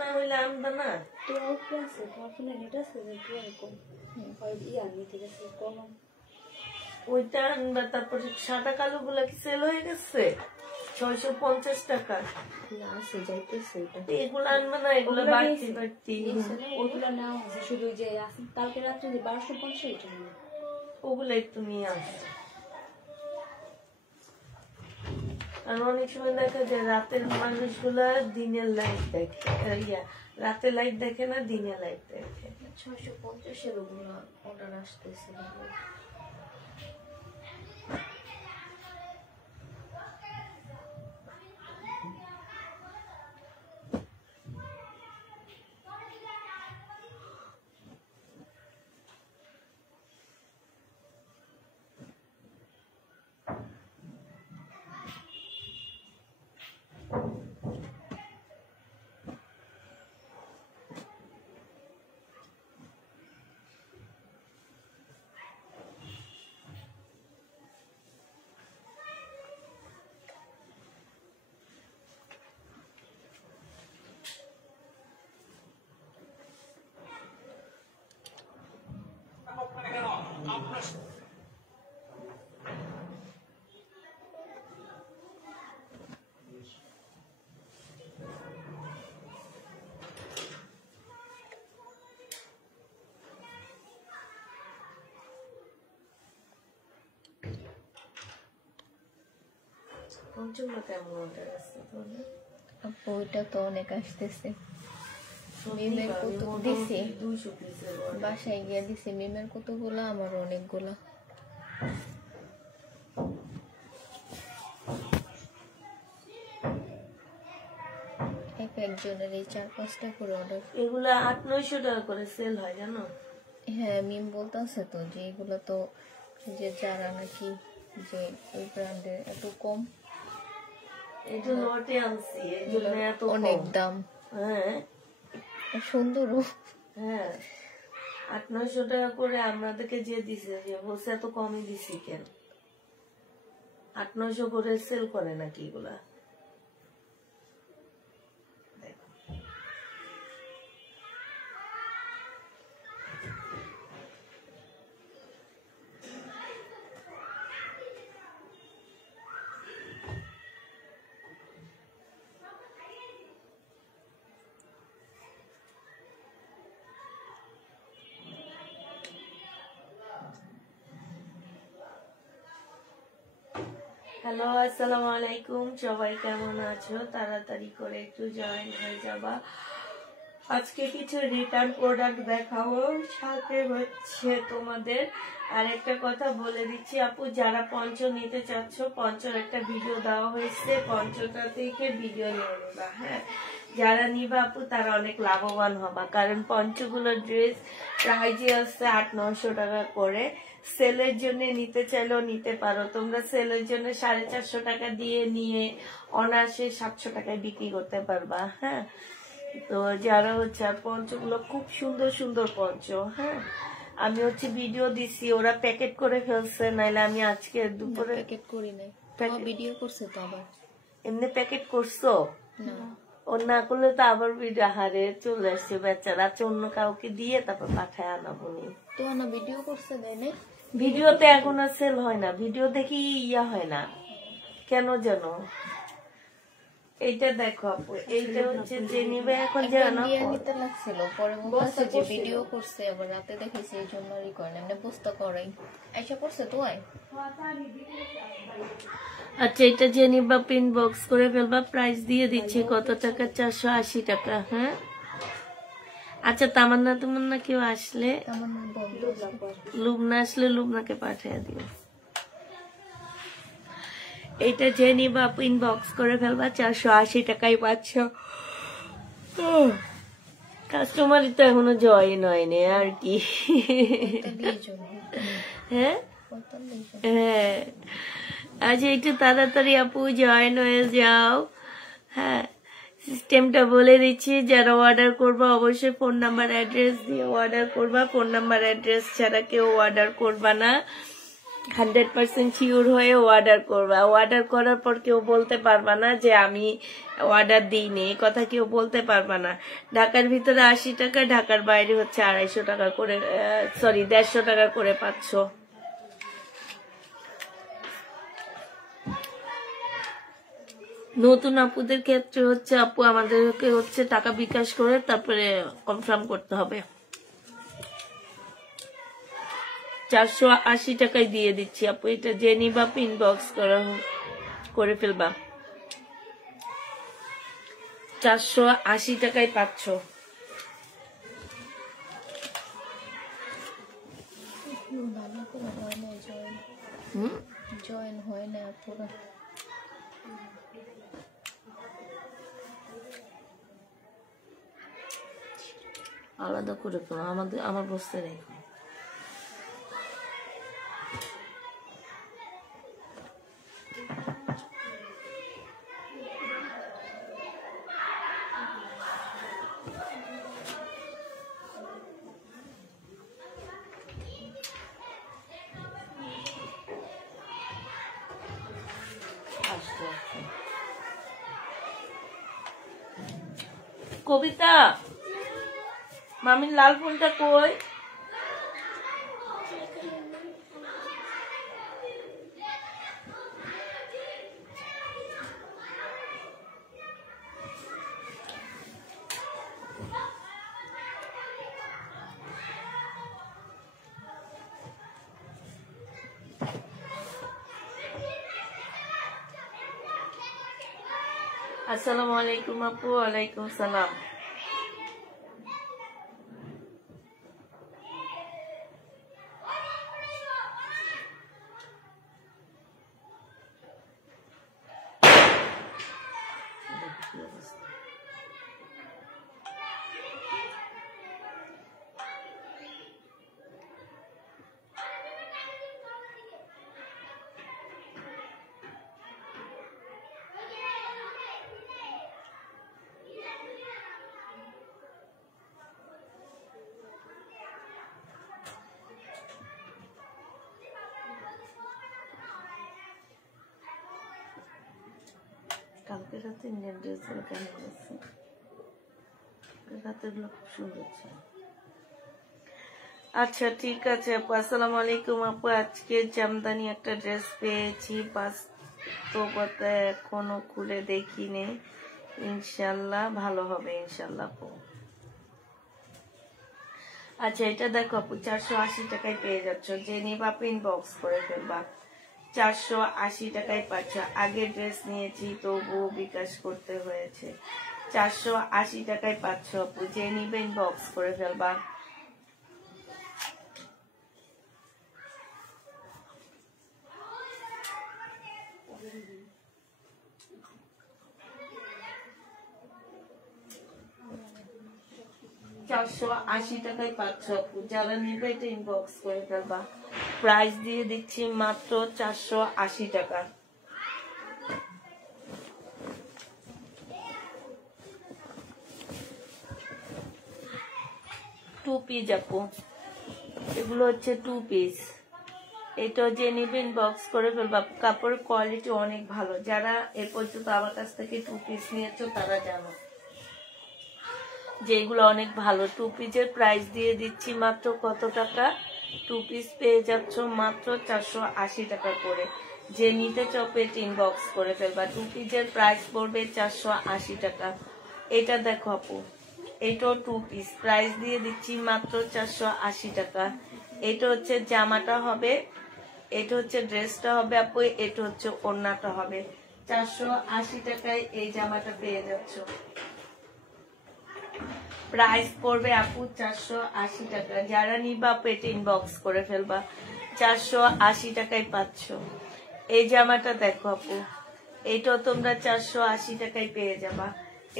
না হইলে আনবা না তো ওকে আছে তোমার ফোনে নেট আছে একটু এরকম আমি ঠিক আছে কলম ওইটা আনবা। তারপরে সাদা কালো গুলা কি সেল হয়ে গেছে 650 টাকা না আছে যাইতেছে এটা এগুলো আনবা না, এগুলো বাড়তি বাড়তি ওগুলো নাও আছে শুধু যে কালকে রাত্রে যে 1250 এটা না ওগুলো একটু নিয়ে আসো। আর অনেক সময় দেখা যায় রাতের মানুষগুলা দিনের লাইট দেখে, রাতে লাইট দেখে না, দিনে লাইট দেখে। 650 এর ওগুলো অর্ডার আসতেছে পঞ্চমটা কেমন অর্ডার আছে তাহলে? আপু ওইটা তো অনেক আসতেছে। মিমের কত দিছি 200 পিসের বাসায় গিয়ে দিছি মিমের কতগুলা, আমার অনেকগুলা। এক একজনের এই 4-5টা করে অর্ডার। এগুলা 800-900 টাকা করে সেল হয় জানো? হ্যাঁ মিম বলতেছে তো যে এগুলো তো যে যারা নাকি যে এই ব্র্যান্ডের এত কম, এটা লটে আনছি এজন্য এত অনেক দাম। হ্যাঁ সুন্দরও। হ্যাঁ 800-900 টাকা করে আমাদেরকে যে দিছে, যে বলছে এত কমই দিছি কেন? 800-900 করে সেল করে নাকি এগুলা? হ্যালো আসসালামু আলাইকুম, সবাই কেমন আছো? তাড়াতাড়ি করে একটু জয়েন হয়ে যাবা। আজকে কিছু রিটার্ন প্রোডাক্ট দেখাবো, সাথে হচ্ছে তোমাদের আরেকটা কথা বলে দিচ্ছি আপু, যারা পঞ্চ নিতে চাচ্ছ পঞ্চর একটা ভিডিও দেওয়া হয়েছে, পঞ্চটা থেকে ভিডিও নিয়ে নেবা। হ্যাঁ যারা নিবা আপু তারা অনেক লাভবান হবা, কারণ পঞ্চগুলো ড্রেস প্রাইজে আছে 800-900 টাকা করে। সেলের জন্য নিতে চাইলেও নিতে পারো তোমরা, সেলের জন্য 450 টাকা দিয়ে নিয়ে অনায়াসে 700 টাকায় বিক্রি করতে পারবা। হ্যাঁ তো যারা হচ্ছে পঞ্চগুলো খুব সুন্দর সুন্দর পঞ্চ। হ্যাঁ আমি হচ্ছে ভিডিও দিছি, ওরা প্যাকেট করে ফেলছে, নাইলে আমি আজকে দুপুরে প্যাকেট করি নাই, ভিডিও করছে তো আবার। এমনি প্যাকেট করছো? না ও না করলে তো আবার ভিডিও হারে চলে আসছে বেচারা, অন্য কাউকে দিয়ে তারপর পাঠায় আনাবো। তো না ভিডিও করছে দেয় না, ভিডিওতে এখন আর সেল হয় না, ভিডিও দেখি ইয়া হয় না কেন জানো? এইটা দেখো আপু, এইটা হচ্ছে যে নিবে এখন জানো নিতে লাগছিল, পরে বলছে যে ভিডিও করছে, আবার রাতে দেখেছি এই জন্য রিকয়েন এমনি বস্তা করাই আইসা করছে তো। আচ্ছা এটা যে নিবা পিন বক্স করে ফেলবা, প্রাইস দিয়ে দিচ্ছি কত টাকা? 480 টাকা। হ্যাঁ আচ্ছা তামান্না তামান্না কেউ আসলে, লুবনা আসলে লুবনাকে পাঠিয়ে দিও। এইটা যে নিবা পিন বক্স করে ফেলবা, 480 টাকায় পাচ্ছ। কাস্টমারই তো এখনো জয়েন হয়নি আর কি। হ্যাঁ হ্যাঁ আচ্ছা একটু তাড়াতাড়ি আপু জয়েন হয়ে যাও। হ্যাঁ সিস্টেমটা বলে দিচ্ছি, যারা অর্ডার করবা অবশ্যই ফোন নাম্বার অ্যাড্রেস দিয়ে অর্ডার করবা, ফোন নাম্বার অ্যাড্রেস ছাড়া কেউ অর্ডার করবা না। 100% শিওর হয়ে অর্ডার করবা। অর্ডার করার পর কেউ বলতে পারবা না যে আমি অর্ডার দিইনি, এই কথা কেউ বলতে পারবা না। ঢাকার ভিতরে 80 টাকা, ঢাকার বাইরে হচ্ছে 250 টাকা করে, সরি 150 টাকা করে পাচ্ছ। নতুন আপুদের ক্ষেত্রে হচ্ছে আপু আমাদেরকে হচ্ছে টাকা বিকাশ করে তারপরে কনফার্ম করতে হবে। 480 টাকায় দিয়ে দিচ্ছি আপু, এটা যে নিবা ইনবক্স করে ফেলবা। 480 টাকায় পাচ্ছ। জয়েন হয় না পুরো। আলাদা করে করো, আমার বসতে নেই। কবিতা, মামির লাল ফোনটা কই? আসসালামু আলাইকুম আপু। ওয়ালাইকুম সালাম। কালকে রাতে ইন্ডিয়ান ড্রেস গুলো কেমন আছে? রাতের গুলো খুব সুন্দর ছিল। আচ্ছা ঠিক আছে আপু। আসসালামু আলাইকুম আপু। আজকে জামদানি একটা ড্রেস পেয়েছি, বাস্তবতা এখনো খুলে দেখিনি, ইনশাল্লাহ ভালো হবে ইনশাল্লাহ আপু। আচ্ছা এটা দেখো আপু, 480 টাকায় পেয়ে যাচ্ছ, যে নিবা ইনবক্স করে ফেলবা। 480 টাকায় পাচ্ছ। আগে ড্রেস নিয়েছি তবুও বিকাশ করতে হয়েছে। 480 টাকায় পাচ্ছ আপু, যে নিবে ইনবক্স করে ফেলবা। $480 টাকায় পাচ্ছ আপু, যারা নিবে এটা ইনবক্স করে ফেলবা। প্রাইস দিয়ে দিচ্ছি মাত্র 480 টাকা। টু পিস আপু, এগুলো হচ্ছে 2 পিস। এটা যে নিবে ইনবক্স করে ফেলবা। কাপড়ের কোয়ালিটি অনেক ভালো, যারা এ পর্যন্ত আমার কাছ থেকে 2 পিস নিয়েছো তারা জানো যে এগুলো অনেক ভালো। 2 পিসের প্রাইস দিয়ে দিচ্ছি মাত্র কত টাকা? 2 পিস পেয়ে যাচ্ছ মাত্র 480 টাকা করে। যে নিতে চপে ইনবক্স করে ফেলবা। 2 পিসের প্রাইস পড়বে 480 টাকা। এটা দেখো আপু, এটাও 2 পিস, প্রাইস দিয়ে দিচ্ছি মাত্র 480 টাকা। এটা হচ্ছে জামাটা হবে, এটা হচ্ছে ড্রেসটা হবে আপু, এটা হচ্ছে ওড়নাটা হবে। 480 টাকায় এই জামাটা পেয়ে যাচ্ছ। প্রাইস পড়বে আপু 480 টাকা। যারা নিবা পেটে ইনবক্স করে ফেলবা। 480 টাকায় পাচ্ছ। এই জামাটা দেখো আপু, এইটাও তোমরা 480 টাকায় পেয়ে যাবা।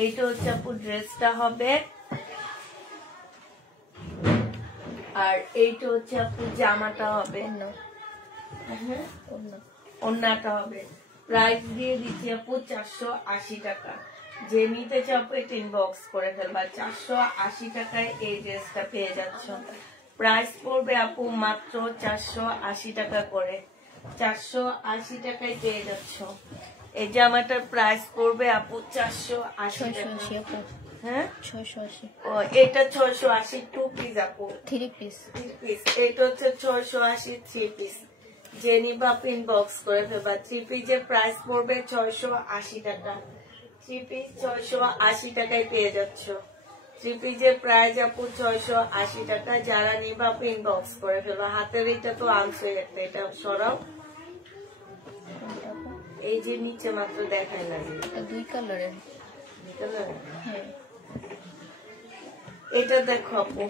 এইটা হচ্ছে আপু ড্রেসটা হবে, আর এইটা হচ্ছে আপু জামাটা হবে, ওড়নাটা হবে। প্রাইস দিয়ে দিচ্ছি আপু 480 টাকা। যে নিতে চাও এটা ইনবক্স করে ফেলবা। 480 টাকায় এই ড্রেসটা পেয়ে যাচ্ছ। প্রাইস পড়বে আপু মাত্র 480 টাকা করে। 480 টাকায় পেয়ে যাচ্ছ। এই জামাটার প্রাইস পড়বে আপু 480 টাকা। 680 আপু। হ্যাঁ 680। ও এটা 680 টু পিস আপু, 3 পিস। এটা হচ্ছে 680 থ্রি পিস। যে নিবা ইনবক্স করে ফেলবা। থ্রি পিসের প্রাইস পড়বে 680 টাকা। থ্রি পিস 680 টাকায় পেয়ে যাচ্ছ। থ্রি পিসের প্রাইস আপু 680 টাকা। যারা নিবা ইনবক্স করে ফেলবা। হাতের এটা তো আনছে একটা, এটা সরাও। এই যে নিচে মাত্র দেখাই লাগে, এটা 2 কালারের। হ্যাঁ এটা দেখো আপু,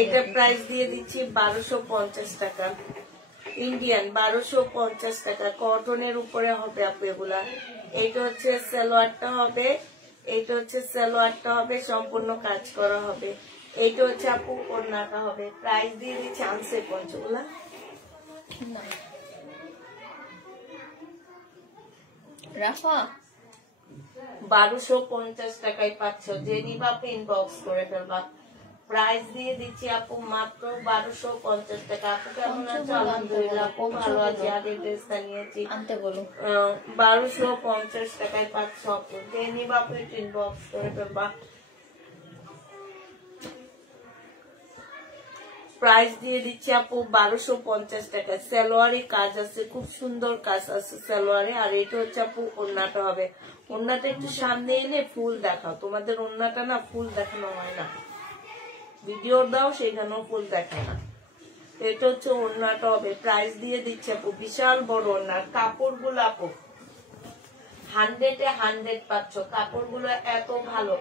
এটা প্রাইস দিয়ে দিচ্ছি 1250 টাকা। ইন্ডিয়ান 1250 টাকা। কটনের উপরে হবে আপু এগুলা। এইটা হচ্ছে সালোয়ারটা হবে, এইটা হচ্ছে সালোয়ারটা হবে, সম্পূর্ণ কাজ করা হবে। এইটা হচ্ছে আপু ওড়নাটা হবে। প্রাইস দিয়ে দিচ্ছি আনসে পঞ্চগুলা না রাফা 1250 টাকায় পাচ্ছ। যে নিবা ইনবক্স করে ফেলবা। প্রাইস দিয়ে দিচ্ছি আপু মাত্র 1250 টাকা। আপু কেমন আছো? আলহামদুলিল্লাহ আপু ভালো আছি। আগে ড্রেসটা নিয়েছি, আনতে বলো। 1250 টাকায় পাচ্ছ আপু। যে নিবা ইনবক্স করে ফেলবা। প্রাইস দিয়ে দিচ্ছি আপু 1250 টাকা। সালোয়ারে কাজ আছে, খুব সুন্দর কাজ আছে সালোয়ারে। আর এটা হচ্ছে আপু ওড়নাটা হবে। ওড়নাটা একটু সামনে এনে ফুল দেখাও। তোমাদের ওড়নাটা না ফুল দেখানো হয় না, ভিডিও দাও সেখানেও ফুল দেখায় না। এটা হচ্ছে ওড়নাটা হবে। প্রাইস দিয়ে দিচ্ছি আপু বিশাল বড় ওড়না। কাপড়গুলো আপু 100-এ 100 পাচ্ছ। কাপড়গুলো এত ভালো।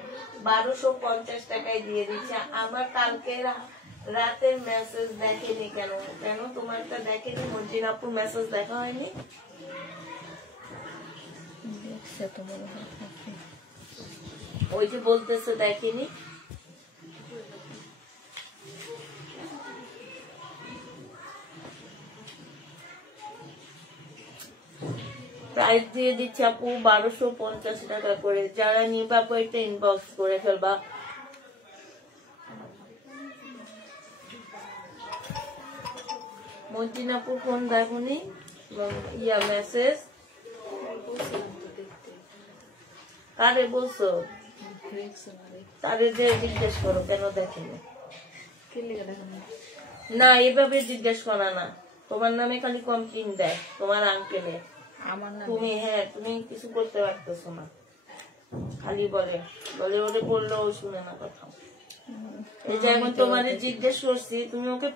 1250 টাকায় দিয়ে দিচ্ছে। আমার কালকে রাতের মেসেজ দেখেনি কেন? কেন তোমারটা দেখেনি? মর্জিন আপুর মেসেজ দেখা হয়নি? দেখছে তো মনে হয়। ওই যে বলতেছে দেখেনি। প্রাইস দিয়ে দিচ্ছি আপু 1250 টাকা করে। যারা নিবা এটা ইনবক্স করে ফেলবা। মর্জিন আপুর ফোন দেখুনি, ইয়া মেসেজ কারে বলছো? তারে যে জিজ্ঞেস করো কেন দেখেনি। না এইভাবে জিজ্ঞেস করা না। তোমার নামে খালি কমপ্লেইন দেয় তোমার আঙ্কেলে। আমার না তুমি হ্যাঁ তুমি কিছু করতে পারতেছো না, খালি বলে বলে ওরে বললো ও শুনে না কথা। এই যে এখন তোমারে জিজ্ঞেস করছি, তুমি ওকে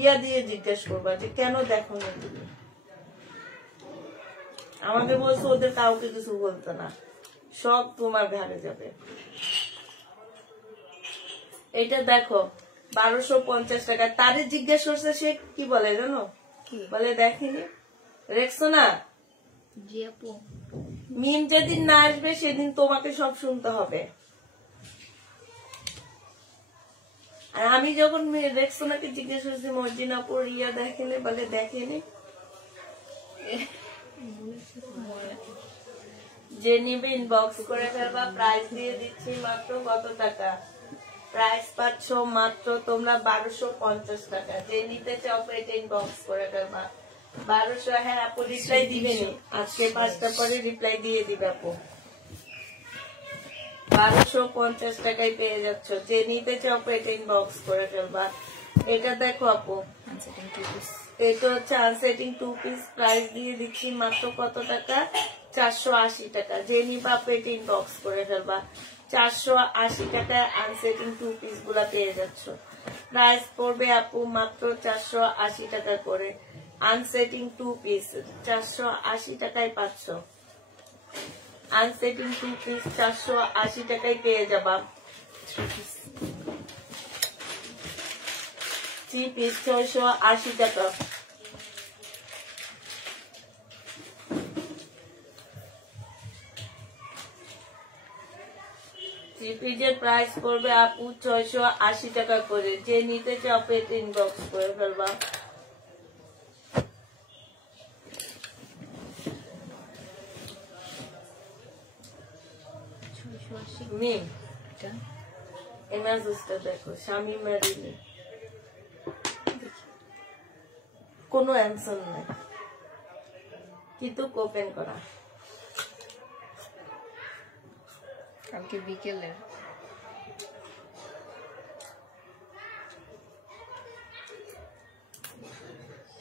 ইয়া দিয়ে জিজ্ঞেস করবা যে কেন দেখো না তুমি। আমাকে বলছো ওদের কাউকে কিছু বলতে না, সব তোমার ঘাড়ে যাবে। এটা দেখো 1250 টাকা। তারে জিজ্ঞেস করছে, সে কি বলে জানো? বলে দেখেনি, দেখছো না? জি আপু। মিম যেদিন না আসবে সেদিন তোমাকে সব শুনতে হবে। আর আমি যখন রেক্সোনাকে জিজ্ঞেস করছি মর্জিনা আপুর ইয়া দেখেনি, বলে দেখেনি। যে নিবে ইনবক্স করে ফেলবা। প্রাইস দিয়ে দিচ্ছি মাত্র কত টাকা? প্রাইস পাচ্ছ মাত্র তোমরা 1250 টাকা। যে নিতে চাও এটা ইনবক্স করে ফেলবা। 1200। হ্যাঁ আপু রিপ্লাই দিবেনি, আজকে 5টা পরে রিপ্লাই দিয়ে দিবে আপু। 1250 টাকায় পেয়ে যাচ্ছ। যে নিতে চাও এটা ইনবক্স করে ফেলবা। এটা দেখো আপু, এটা হচ্ছে আনসেটিং 2 পিস। প্রাইস দিয়ে দিচ্ছি মাত্র কত টাকা? 480 টাকা। যে নিবা এটা ইনবক্স করে ফেলবা। 480 টাকায় আনসেটিং 2 পিস গুলা পেয়ে যাচ্ছ। প্রাইস পড়বে আপু মাত্র 480 টাকা করে। আনসেটিং 2 পিস 480 টাকায় পাচ্ছ। আনসেটিং 2 পিস 480 টাকায় পেয়ে যাবা। 3 পিস 680 টাকা। থ্রি পিসের প্রাইস পড়বে আপু 680 টাকা করে। যে নিতে চাও এটা ইনবক্স করে ফেলবা। মিম এই মেসেজটা দেখো, স্বামী মেরিনি। কোনো অ্যান্সার নাই, কিন্তু ওপেন করা। কালকে বিকেলের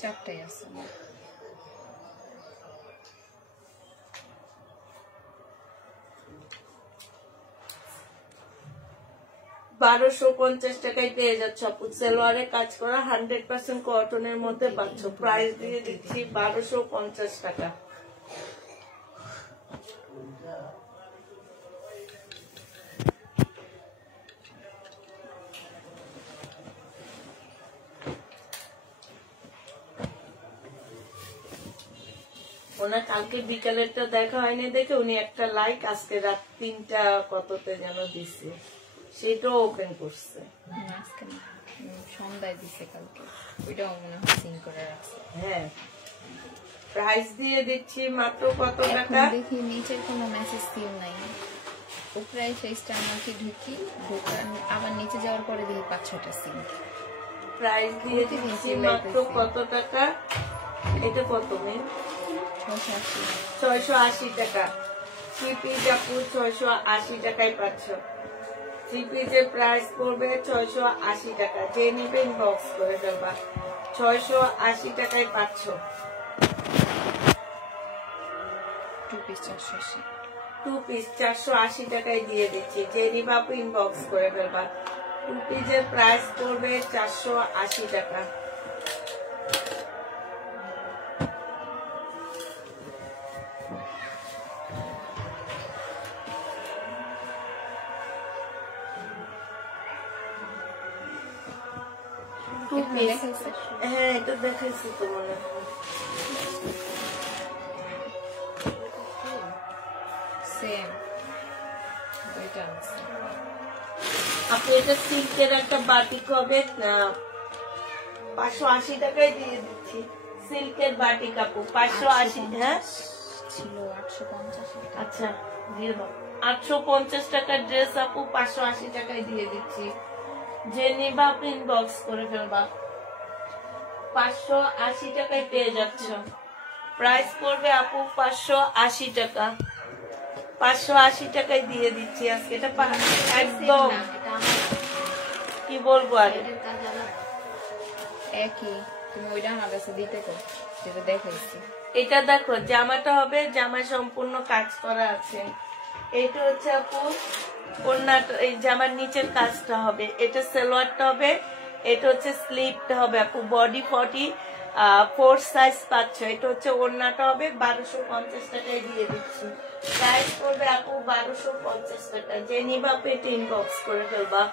4টায় আছে। 1250 টাকায় পেয়ে যাচ্ছ আপু, সেলোয়ারে কাজ করা 100% কটনের মধ্যে পাচ্ছ। প্রাইস দিয়ে দিচ্ছি 1250 টাকা। ওনার কালকে বিকালেরটা দেখা হয়নি দেখে উনি একটা লাইক আজকে রাত 3টা কততে যেন দিছে, সেটাও ওপেন করছে। আজকে না, সন্ধ্যায় দিছে কালকে, ওইটাও মনে হয় সিন করে রাখছে। হ্যাঁ, প্রাইস দিয়ে দিচ্ছি মাত্র কত টাকা? দেখি নিচের কোনো মেসেজ দিও নাই, উপরে এসে আমাকে ঢুকি, ঢোকার আবার নিচে যাওয়ার পরে দেখি 5-6টা সিন। প্রাইস দিয়ে দিচ্ছি মাত্র কত টাকা? এটা কত মেন? 680 টাকা। 3 পিস আপু 680 টাকায় পাচ্ছ। 3 পিসের প্রাইস পড়বে 680 টাকা। যে নিবে ইনবক্স করে ফেলবা। 680 টাকায় পাচ্ছ। 2 পিস 480। 2 পিস 480 টাকায় দিয়ে দিচ্ছি। যে নিবে আপু ইনবক্স করে ফেলবা। 2 পিসের প্রাইস পড়বে 480 টাকা। হ্যাঁ, এটা দেখাইছি তো মনে হয়। সেম দুইটা আছে আপনি এটা সিল্কের একটা বাটিক হবে না, 580 টাকায় দিয়ে দিচ্ছি। সিল্কের বাটিক আপু 580। হ্যাঁ ছিল 850। আচ্ছা দিয়ে দাও। 850 টাকার ড্রেস আপু 580 টাকায় দিয়ে দিচ্ছি। যে নিবা আপনি ইনবক্স করে ফেলবা। 580 টাকায় পেয়ে যাচ্ছ। প্রাইস পড়বে আপু 580 টাকা। 580 টাকায় দিয়ে দিচ্ছি আজকে। এটা একদম কি বলবো আর একই, তুমি ওইটা আমার কাছে দিতে কো যেটা দেখাইছি। এটা দেখো, জামাটা হবে, জামা সম্পূর্ণ কাজ করা আছে। এটা হচ্ছে আপু ওড়নাটা, এই জামার নিচের কাজটা হবে। এটা সালোয়ারটা হবে, এটা হচ্ছে স্লিভটা হবে আপু। বডি 44 সাইজ পাচ্ছ। এটা হচ্ছে ওড়নাটা হবে। 1250 টাকায় দিয়ে দিচ্ছি। প্রাইস পড়বে আপু 1250 টাকা। যে নিবা আপু এটা ইনবক্স করে ফেলবা।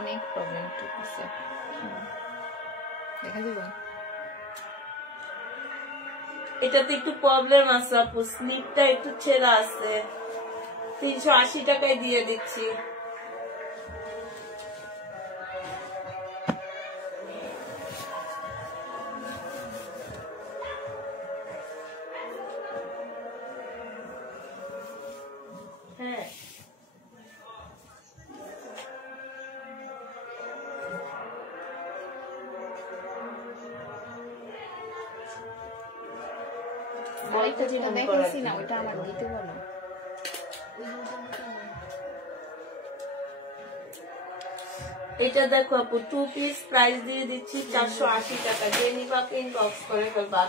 অনেক প্রবলেম আছে, দেখা দিব। এটাতে একটু প্রবলেম আছে আপু, স্লিপটা একটু ছেঁড়া আছে। 380 টাকায় দিয়ে দিচ্ছি। হ্যাঁ, ওইটা যেটা দেখাইছি না, ওইটা আমার দিতে বলো। এটা দেখো আপু 2 পিস প্রাইস দিয়ে দিচ্ছি 480 টাকা। যে নিবা ইনবক্স করে ফেলবা।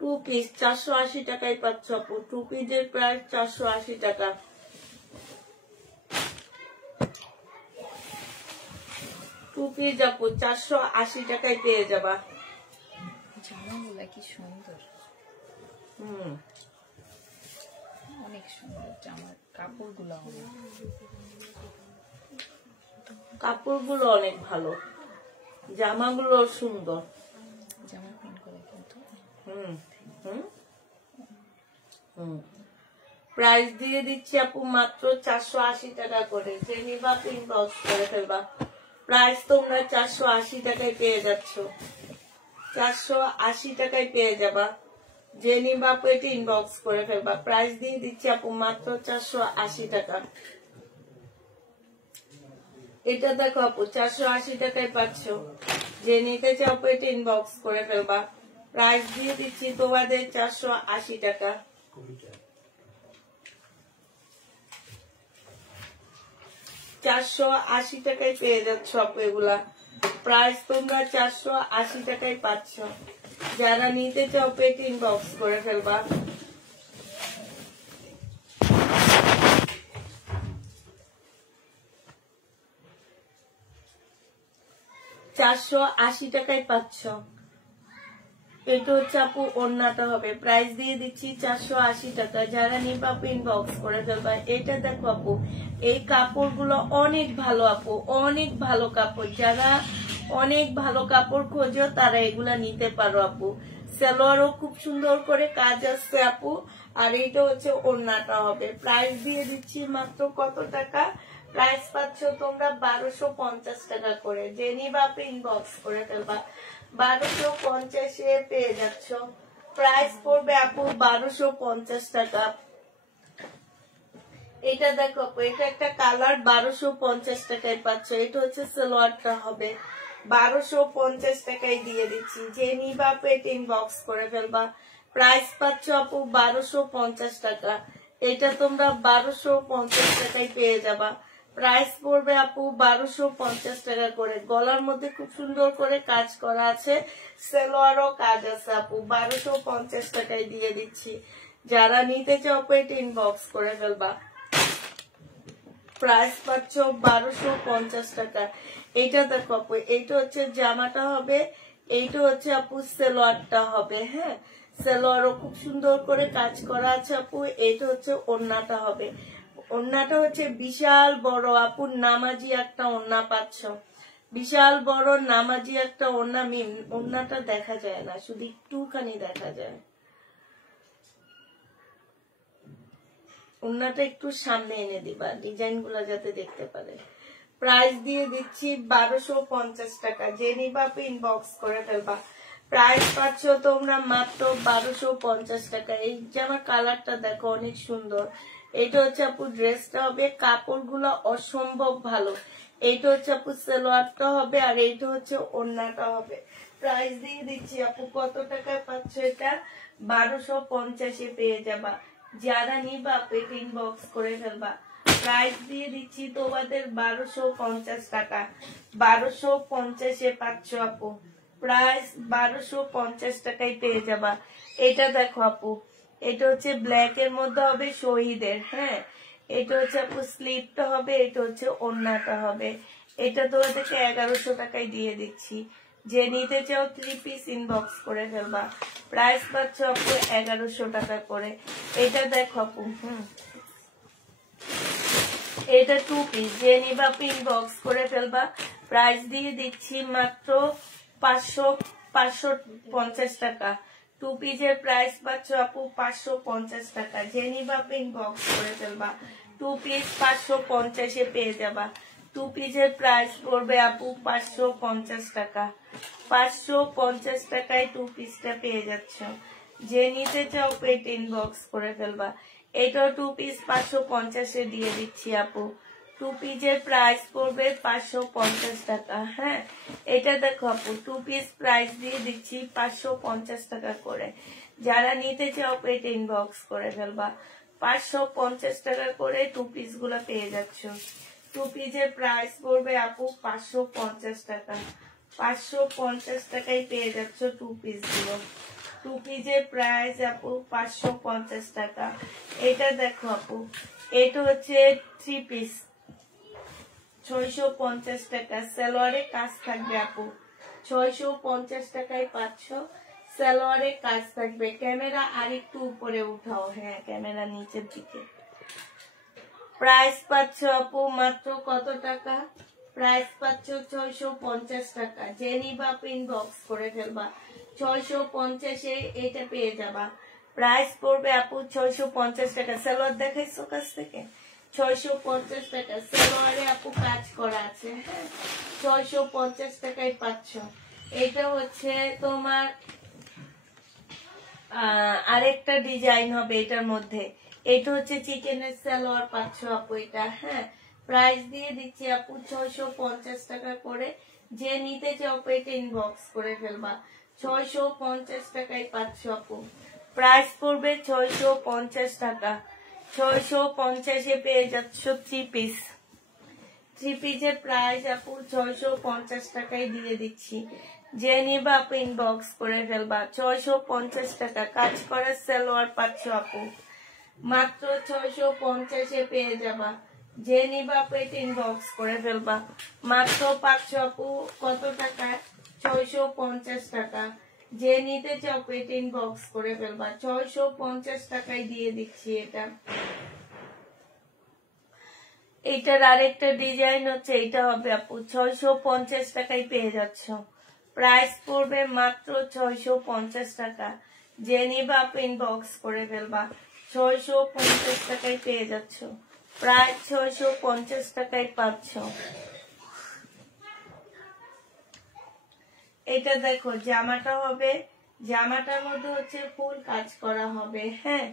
টু পিস 480 টাকায় পাচ্ছ আপু। 2 পিসের প্রাইস 480 টাকা। টু পিস আপু 480 টাকায় পেয়ে যাবা। জামাগুলা কি সুন্দর, অনেক সুন্দর জামার কাপড়গুলো। কাপড়গুলো অনেক ভালো, জামাগুলো সুন্দর। জামা প্রিন্ট করে কিন্তু প্রাইস দিয়ে দিচ্ছি আপু মাত্র 480 টাকা করে, যে নিবা ইনবক্স করে ফেলবা। প্রাইস তোমরা 480 টাকায় পেয়ে যাচ্ছ, 480 টাকায় পেয়ে যাবা, যে নিবা আপু এটা ইনবক্স করে ফেলবা। প্রাইস দিয়ে দিচ্ছি আপু মাত্র 480 টাকা। এটা দেখো আপু 480 টাকায় পাচ্ছ, যে নিতে চাও আপু এটা ইনবক্স করে ফেলবা। প্রাইস দিয়ে দিচ্ছি তোমাদের 480 টাকা। $480 টাকায় পেয়ে যাচ্ছ আপু এগুলা। প্রাইস তোমরা 480 টাকায় পাচ্ছ, যারা নিতে চাও পেট ইনবক্স করে ফেলবা। $480 টাকায় পাচ্ছ। এটা হচ্ছে আপু ওড়নাটা হবে, প্রাইস দিয়ে দিচ্ছি 480 টাকা, যারা নিবা আপু ইনবক্স করে ফেলবা। এটা দেখো আপু, এই কাপড়গুলো অনেক ভালো আপু, অনেক ভালো কাপড়, যারা অনেক ভালো কাপড় খোঁজো তারা এগুলা নিতে পারো আপু। সালোয়ারও খুব সুন্দর করে কাজ আসছে আপু, আর এটা হচ্ছে ওড়নাটা হবে। প্রাইস দিয়ে দিচ্ছি মাত্র কত টাকা? প্রাইস পাচ্ছ তোমরা 1250 টাকা করে, যে নিবা আপু ইনবক্স করে ফেলবা। 1250 পেয়ে যাচ্ছ। প্রাইস পড়বে আপু 1250 টাকা। এটা দেখো আপু, এটা একটা কালার, 1250 টাকায় পাচ্ছ। এটা হচ্ছে সালোয়ারটা হবে, 1250 টাকায় দিয়ে দিচ্ছি, যে নিবা আপু এটা ইনবক্স করে ফেলবা। প্রাইস পাচ্ছ আপু 1250 টাকা। এটা তোমরা 1250 টাকায় পেয়ে যাবা। প্রাইস পড়বে আপু 1250 টাকা করে। গলার মধ্যে খুব সুন্দর করে কাজ করা আছে, সালোয়ারও কাজ আছে আপু। 1250 টাকায় দিয়ে দিচ্ছি, যারা নিতে চাও আপু এটা ইনবক্স করে ফেলবা। প্রাইস পাচ্ছ 1250 টাকা। এইটা দেখো আপু, এইটা হচ্ছে জামাটা হবে, এইটা হচ্ছে আপু সালোয়ারটা হবে। হ্যাঁ, সালোয়ারও খুব সুন্দর করে কাজ করা আছে আপু। এইটা হচ্ছে ওড়নাটা হবে, ওড়নাটা হচ্ছে বিশাল বড় আপু, নামাজি একটা ওড়না পাচ্ছ, বিশাল বড় নামাজি একটা ওড়না। ওড়নাটা দেখা যায় না, শুধু একটুখানি দেখা যায়। ওড়নাটা একটু সামনে এনে দিবা, ডিজাইন গুলা যাতে দেখতে পারে। প্রাইস দিয়ে দিচ্ছি 1250 টাকা, যে নিবা ইনবক্স করে ফেলবা। প্রাইস পাচ্ছ তোমরা মাত্র 1250 টাকা। এই জামার কালারটা দেখো অনেক সুন্দর। এটা হচ্ছে আপু ড্রেসটা হবে, কাপড়গুলো অসম্ভব ভালো। এইটা হচ্ছে আপু সালোয়ারটা হবে, আর এইটা হচ্ছে ওড়নাটা হবে। প্রাইস দিয়ে দিচ্ছি আপু কত টাকায় পাচ্ছ? এটা 1250 পেয়ে যাবা, যারা নিবা পেট ইনবক্স করে ফেলবা। প্রাইস দিয়ে দিচ্ছি তোমাদের 1250 টাকা, 1250 পাচ্ছ আপু। প্রাইস 1250 টাকায় পেয়ে যাবা। এটা দেখো আপু, এটা হচ্ছে ব্ল্যাক এর মধ্যে হবে শহীদের। হ্যাঁ, এটা হচ্ছে আপু স্লিপটা হবে, এটা হচ্ছে ওড়নাটা হবে। এটা তোমাদেরকে 1100 টাকায় দিয়ে দিচ্ছি, যে নিতে চাও 3 পিস ইনবক্স করে ফেলবা। প্রাইস পাচ্ছ আপু 1100 টাকা করে। এটা দেখো আপু, এটা 2 পিস, যে নিবা আপু ইনবক্স করে ফেলবা। প্রাইস দিয়ে দিচ্ছি মাত্র 550 টাকা। 2 পিসের প্রাইস পাচ্ছ আপু 550 টাকা, যে নিবা আপু ইনবক্স করে ফেলবা। 2 পিস 550 পেয়ে যাবা। 2 পিসের প্রাইস পড়বে আপু 550 টাকা। 550 টাকায় 2 পিসটা পেয়ে যাচ্ছ, যে নিতে চাও পেট ইনবক্স করে ফেলবা। এটাও 2 পিস 550 দিয়ে দিচ্ছি আপু। 2 পিসের প্রাইস পড়বে 550 টাকা। হ্যাঁ, এটা দেখো আপু, 2 পিস প্রাইস দিয়ে দিচ্ছি 550 টাকা করে, যারা নিতে চাও পেট ইনবক্স করে ফেলবা। 550 টাকা করে 2 পিস গুলো পেয়ে যাচ্ছ। 2 পিসের প্রাইস পড়বে আপু 550 টাকা। 550 টাকায় পেয়ে যাচ্ছ 2 পিস গুলো। 2 পিসের প্রাইস আপু 550 টাকা। এটা দেখো আপু, এটা হচ্ছে 3 পিস, 650 টাকা। সালোয়ারে কাজ থাকবে আপু, 650 টাকায় পাচ্ছ। সালোয়ারে কাজ থাকবে। ক্যামেরা আর একটু উপরে উঠাও, হ্যাঁ ক্যামেরা নিচের দিকে। প্রাইস পাচ্ছ আপু মাত্র কত টাকা? প্রাইস পাচ্ছ 650 টাকা, যে নিবা ইনবক্স করে ফেলবা। 650 এটা পেয়ে যাবা। প্রাইস পড়বে আপু 650 টাকা। সালোয়ার দেখাইছো কাছ থেকে? 650 টাকা সালোয়ারে আপু কাজ করা আছে, হ্যাঁ 650 টাকায় পাচ্ছ। এটা হচ্ছে তোমার আরেকটা ডিজাইন হবে এটার মধ্যে। এটা হচ্ছে চিকেনের সালোয়ার পাচ্ছ আপু এটা, হ্যাঁ প্রাইস দিয়ে দিচ্ছি আপু 650 টাকা করে। যে নিতে চাও এটা ইনবক্স করে ফেলবা। 650 টাকায় পাচ্ছ আপু। প্রাইস পড়বে 650 টাকা। 650-এ পেয়ে যাচ্ছ 3 পিস। 3 পিসের প্রাইস আপু 650 টাকায় দিয়ে দিচ্ছি। যে নিবা আপু ইনবক্স করে ফেলবা। 650 টাকা কাজ করা সালোয়ার পাচ্ছ আপু, মাত্র 650-এ পেয়ে যাবা। যে নিবা আপু এটা ইনবক্স করে ফেলবা। মাত্র পাচ্ছ আপু কত টাকা? 650 টাকা। যে নিতে চাও এটা ইনবক্স করে ফেলবা। 650 টাকায় দিয়ে দিচ্ছি এটা। এটার আরেকটা ডিজাইন হচ্ছে, এটা হবে আপু 650 টাকায় পেয়ে যাচ্ছ। প্রাইস পড়বে মাত্র 650 টাকা। যে নিবা আপু ইনবক্স করে ফেলবা। 650 টাকায় পেয়ে যাচ্ছ। প্রায় 650 টাকায় পাচ্ছ। এটা দেখো জামাটা হবে, জামাটার মধ্যে হচ্ছে ফুল কাজ করা হবে, হ্যাঁ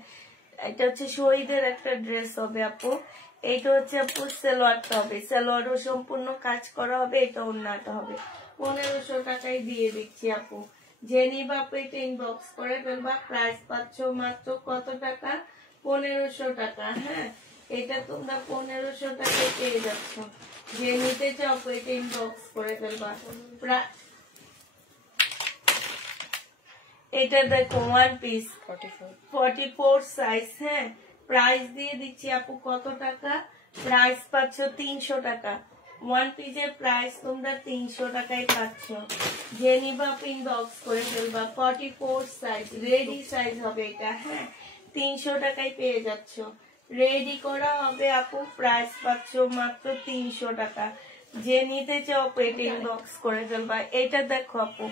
এটা হচ্ছে শহীদের একটা ড্রেস হবে আপু। এটা হচ্ছে আপু সালোয়ারটা হবে, সালোয়ারও সম্পূর্ণ কাজ করা হবে। এটা ওড়নাটা হবে। 1500 টাকায় দিয়ে দিচ্ছি আপু। যে নিবা আপু এটা ইনবক্স করে ফেলবা। প্রাইস পাচ্ছ মাত্র কত টাকা? 1500 টাকা, হ্যাঁ এটা তোমরা 1500 টাকায় পেয়ে যাচ্ছ। যে নিতে চাও এটা ইনবক্স করে ফেলবা। এটা দেখো 1 পিস 44 সাইজ, হ্যাঁ প্রাইস দিয়ে দিচ্ছি আপু কত টাকা? প্রাইস পাচ্ছ 300 টাকা। 1 পিসের প্রাইস তোমরা 300 টাকায় পাচ্ছ। যে নিবা আপু ইনবক্স করে ফেলবা। 44 সাইজ রেডি সাইজ হবে এটা, হ্যাঁ 300 টাকায় পেয়ে যাচ্ছ। রেডি করা হবে আপু। প্রাইস পাচ্ছ মাত্র 300 টাকা। যে নিতে চাও এটা ইনবক্স করে ফেলবা। এটা দেখো আপু,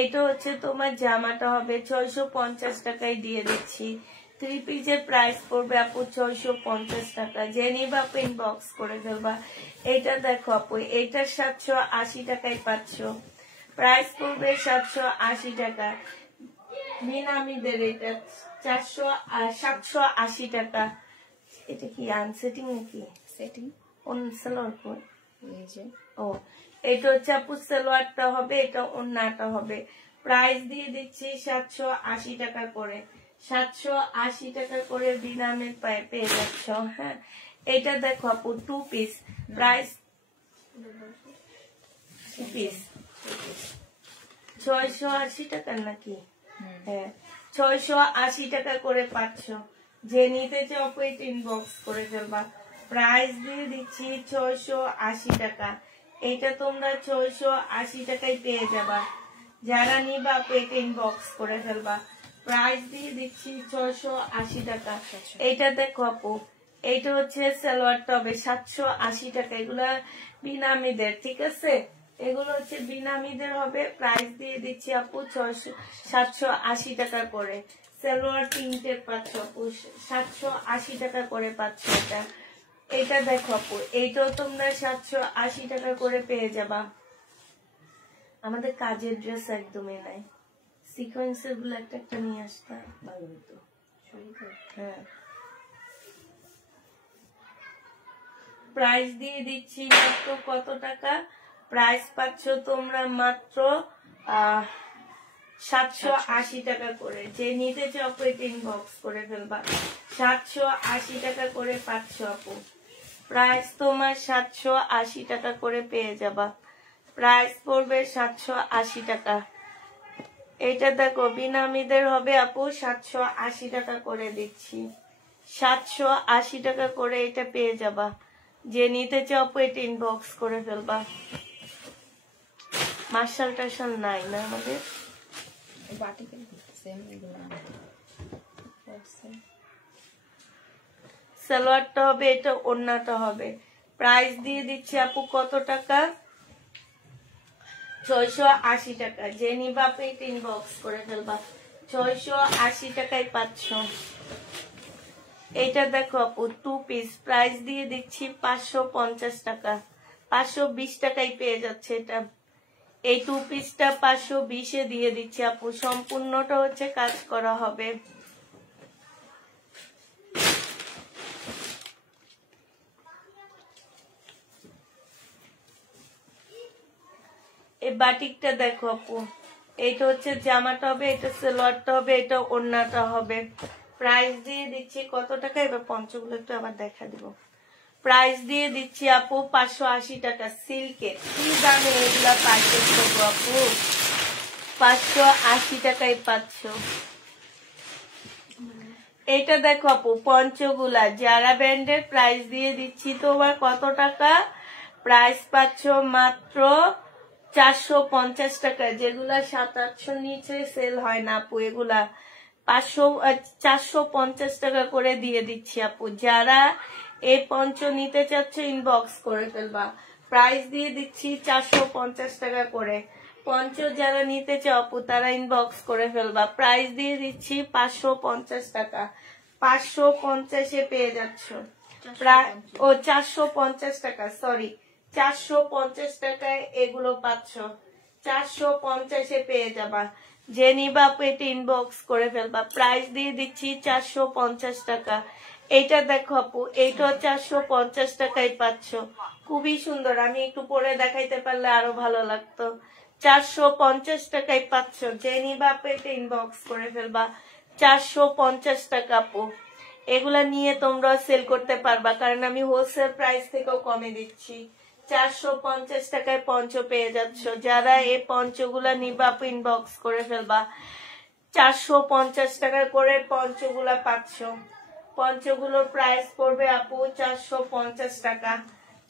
এটা হচ্ছে তোমার জামাটা হবে 650 টাকায় দিয়ে দিচ্ছি। 3 পিসের প্রাইস পড়বে আপু 650 টাকা। যে নিবা আপু ইনবক্স করে ফেলবা। এটা দেখো আপু, এটা 780 টাকায় পাচ্ছ। প্রাইস পড়বে 780 টাকা। মিনামিদের এটা 780 টাকা। এটা কি আনসেটিং নাকি? Setting on salwar code. এই যে ও এটা হচ্ছে আপু সালোয়ারটা হবে, এটা ওড়নাটা হবে। প্রাইস দিয়ে দিচ্ছি 780 টাকা করে। 780 টাকা করে বিনামে পেয়ে যাচ্ছ, হ্যাঁ এটা দেখো আপু 2 পিস। প্রাইস পিস 680 টাকা নাকি? হ্যাঁ 680 টাকা করে পাচ্ছ। যে নিতে চাও এটা ইনবক্স করে ফেলবা। প্রাইস দিয়ে দিচ্ছি 680 টাকা। এটা তোমরা 680 টাকায় পেয়ে যাবা। যারা নিবা এটা ইনবক্স করে ফেলবা। প্রাইস দিয়ে দিচ্ছি 680 টাকা। এটা দেখো আপু, এটা হচ্ছে সালোয়ারটা হবে 780 টাকা। এগুলা বিনামিদের, ঠিক আছে এগুলো হচ্ছে বিনামিদের হবে। প্রাইস দিয়ে দিচ্ছি আপু 780 টাকা করে। সালোয়ার 3টে পাচ্ছ আপু 780 টাকা করে পাচ্ছ। এটা এটা দেখো আপু, এইটাও তোমরা 780 টাকা করে পেয়ে যাবা। আমাদের কাজের ড্রেস একদমই নাই, সিকোয়েন্সের গুলো একটা একটা নিয়ে আসতে ভালো হতো। হ্যাঁ প্রাইস দিয়ে দিচ্ছি মাত্র কত টাকা? প্রাইস পাচ্ছ তোমরা মাত্র 780 টাকা করে। যে নিতে চাও এটা ইনবক্স করে ফেলবা। 780 টাকা করে পাচ্ছ আপু। প্রাইস তোমার 780 টাকা করে পেয়ে যাবা। প্রাইস পড়বে 780 টাকা। এটা দেখো বিনামিদের হবে আপু 780 টাকা করে দিচ্ছি। 780 টাকা করে এটা পেয়ে যাবা। যে নিতে চাও এটা ইনবক্স করে ফেলবা। মার্শাল টার্শাল নাই না আমাদের। সালোয়ারটা হবে, এটা ওড়নাটা হবে। প্রাইস দিয়ে দিচ্ছি আপু কত টাকা? 680 টাকা। যে নিবা এটা ইনবক্স করে ফেলবা। 680 টাকায় পাচ্ছ। এটা দেখো আপু 2 পিস, প্রাইস দিয়ে দিচ্ছি 550 টাকা, 520 টাকায় পেয়ে যাচ্ছে এটা। এই 2 পিসটা 520-এ দিয়ে দিচ্ছি আপু, সম্পূর্ণটা হচ্ছে কাজ করা হবে। এই বাটিকটা দেখো আপু, এইটা হচ্ছে জামাটা হবে, এটা সালোয়ারটা হবে, এটা ওড়নাটা হবে। প্রাইস দিয়ে দিচ্ছি কত টাকা, এবার পঞ্চগুলো একটু আবার দেখা দিব। প্রাইস দিয়ে দিচ্ছি আপু 580 টাকা সিল্কের। কি দামে এগুলা পারচেজ করবো আপু, 580 টাকায় পাচ্ছ। এটা দেখো আপু পঞ্চগুলা যারা ব্র্যান্ডের, প্রাইস দিয়ে দিচ্ছি তোমার কত টাকা, প্রাইস পাচ্ছ মাত্র 450 টাকা। যেগুলা 700-800 নিচে সেল হয় না আপু, এগুলা 450 টাকা করে দিয়ে দিচ্ছি আপু। যারা এই পঞ্চ নিতে চাচ্ছ ইনবক্স করে ফেলবা, প্রাইস দিয়ে দিচ্ছি 450 টাকা করে। পঞ্চ যারা নিতে চাও আপু তারা ইনবক্স করে ফেলবা, প্রাইস দিয়ে দিচ্ছি 550 টাকা। 550-এ পেয়ে যাচ্ছ, প্রায় 450 টাকা, সরি 450 টাকায় এগুলো পাচ্ছ, 450-এ পেয়ে যাবা। যে নিবা আপু এটা ইনবক্স করে ফেলবা, প্রাইস দিয়ে দিচ্ছি 450 টাকা। এইটা দেখো আপু, এইটা 450 টাকায় পাচ্ছ, খুবই সুন্দর। আমি একটু পরে দেখাইতে পারলে আরো ভালো লাগতো। 450 টাকায় পাচ্ছ, যে নিবা আপু এটা ইনবক্স করে ফেলবা, 450 টাকা আপু। এগুলা নিয়ে তোমরা সেল করতে পারবা, কারণ আমি হোলসেল প্রাইস থেকেও কমে দিচ্ছি। 450 টাকায় পঞ্চ পেয়ে যাচ্ছ। যারা এই পঞ্চগুলা নিবা আপু ইনবক্স করে ফেলবা, 450 টাকা করে পঞ্চগুলা পাচ্ছ। পঞ্চগুলোর প্রাইস পড়বে আপু 450 টাকা,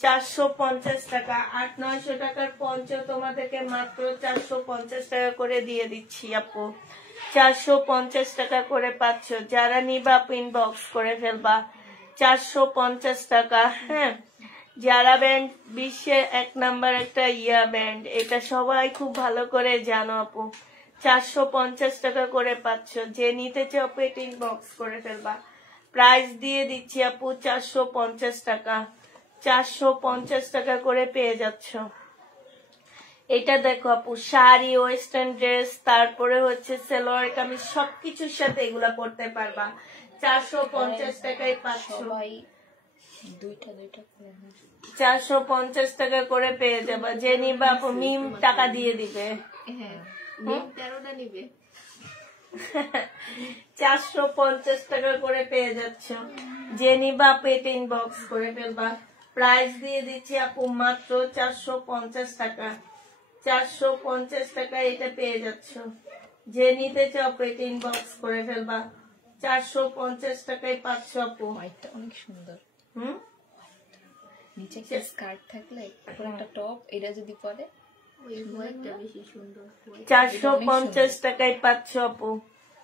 450 টাকা। 800-900 টাকার পঞ্চ তোমাদেরকে মাত্র 450 টাকা করে দিয়ে দিচ্ছি আপু, 450 টাকা করে পাচ্ছ। যারা নিবা আপু ইনবক্স করে ফেলবা, 450 টাকা। হ্যাঁ, যারা ব্যান্ড বিশ্বের 1 নাম্বার একটা ব্যান্ড, এটা সবাই খুব ভালো করে জানো আপু। 450 টাকা করে পাচ্ছ, যে নিতে চাও আপু এটা ইনবক্স করে ফেলবা। প্রাইস দিয়ে দিচ্ছি আপু 450 টাকা, 450 টাকা করে পেয়ে যাচ্ছ। এটা দেখো আপু শাড়ি, ওয়েস্টার্ন ড্রেস, তারপরে হচ্ছে সালোয়ার কামিজ, সবকিছুর সাথে এগুলা পড়তে পারবা। 450 টাকায় পাচ্ছ, 450 টাকা করে পেয়ে যাবা। যে নিবা আপু মিম টাকা দিয়ে দিবে, 450 টাকা করে পেয়ে যাচ্ছ। যে নিবা আপু এটা ইনবক্স করে ফেলবা, প্রাইস দিয়ে দিচ্ছি আপু মাত্র 450 টাকা, 450 টাকা এটা পেয়ে যাচ্ছ। যে নিতে চাও আপু এটা ইনবক্স করে ফেলবা, 450 টাকায় পাচ্ছ আপু। অনেক সুন্দর। নিচে একটা স্কার্ট থাকলে উপরে একটা টপ, এটা যদি পরে ওই হোয়াইটটা বেশি সুন্দর। 450 টাকায় পাচ্ছ আপু,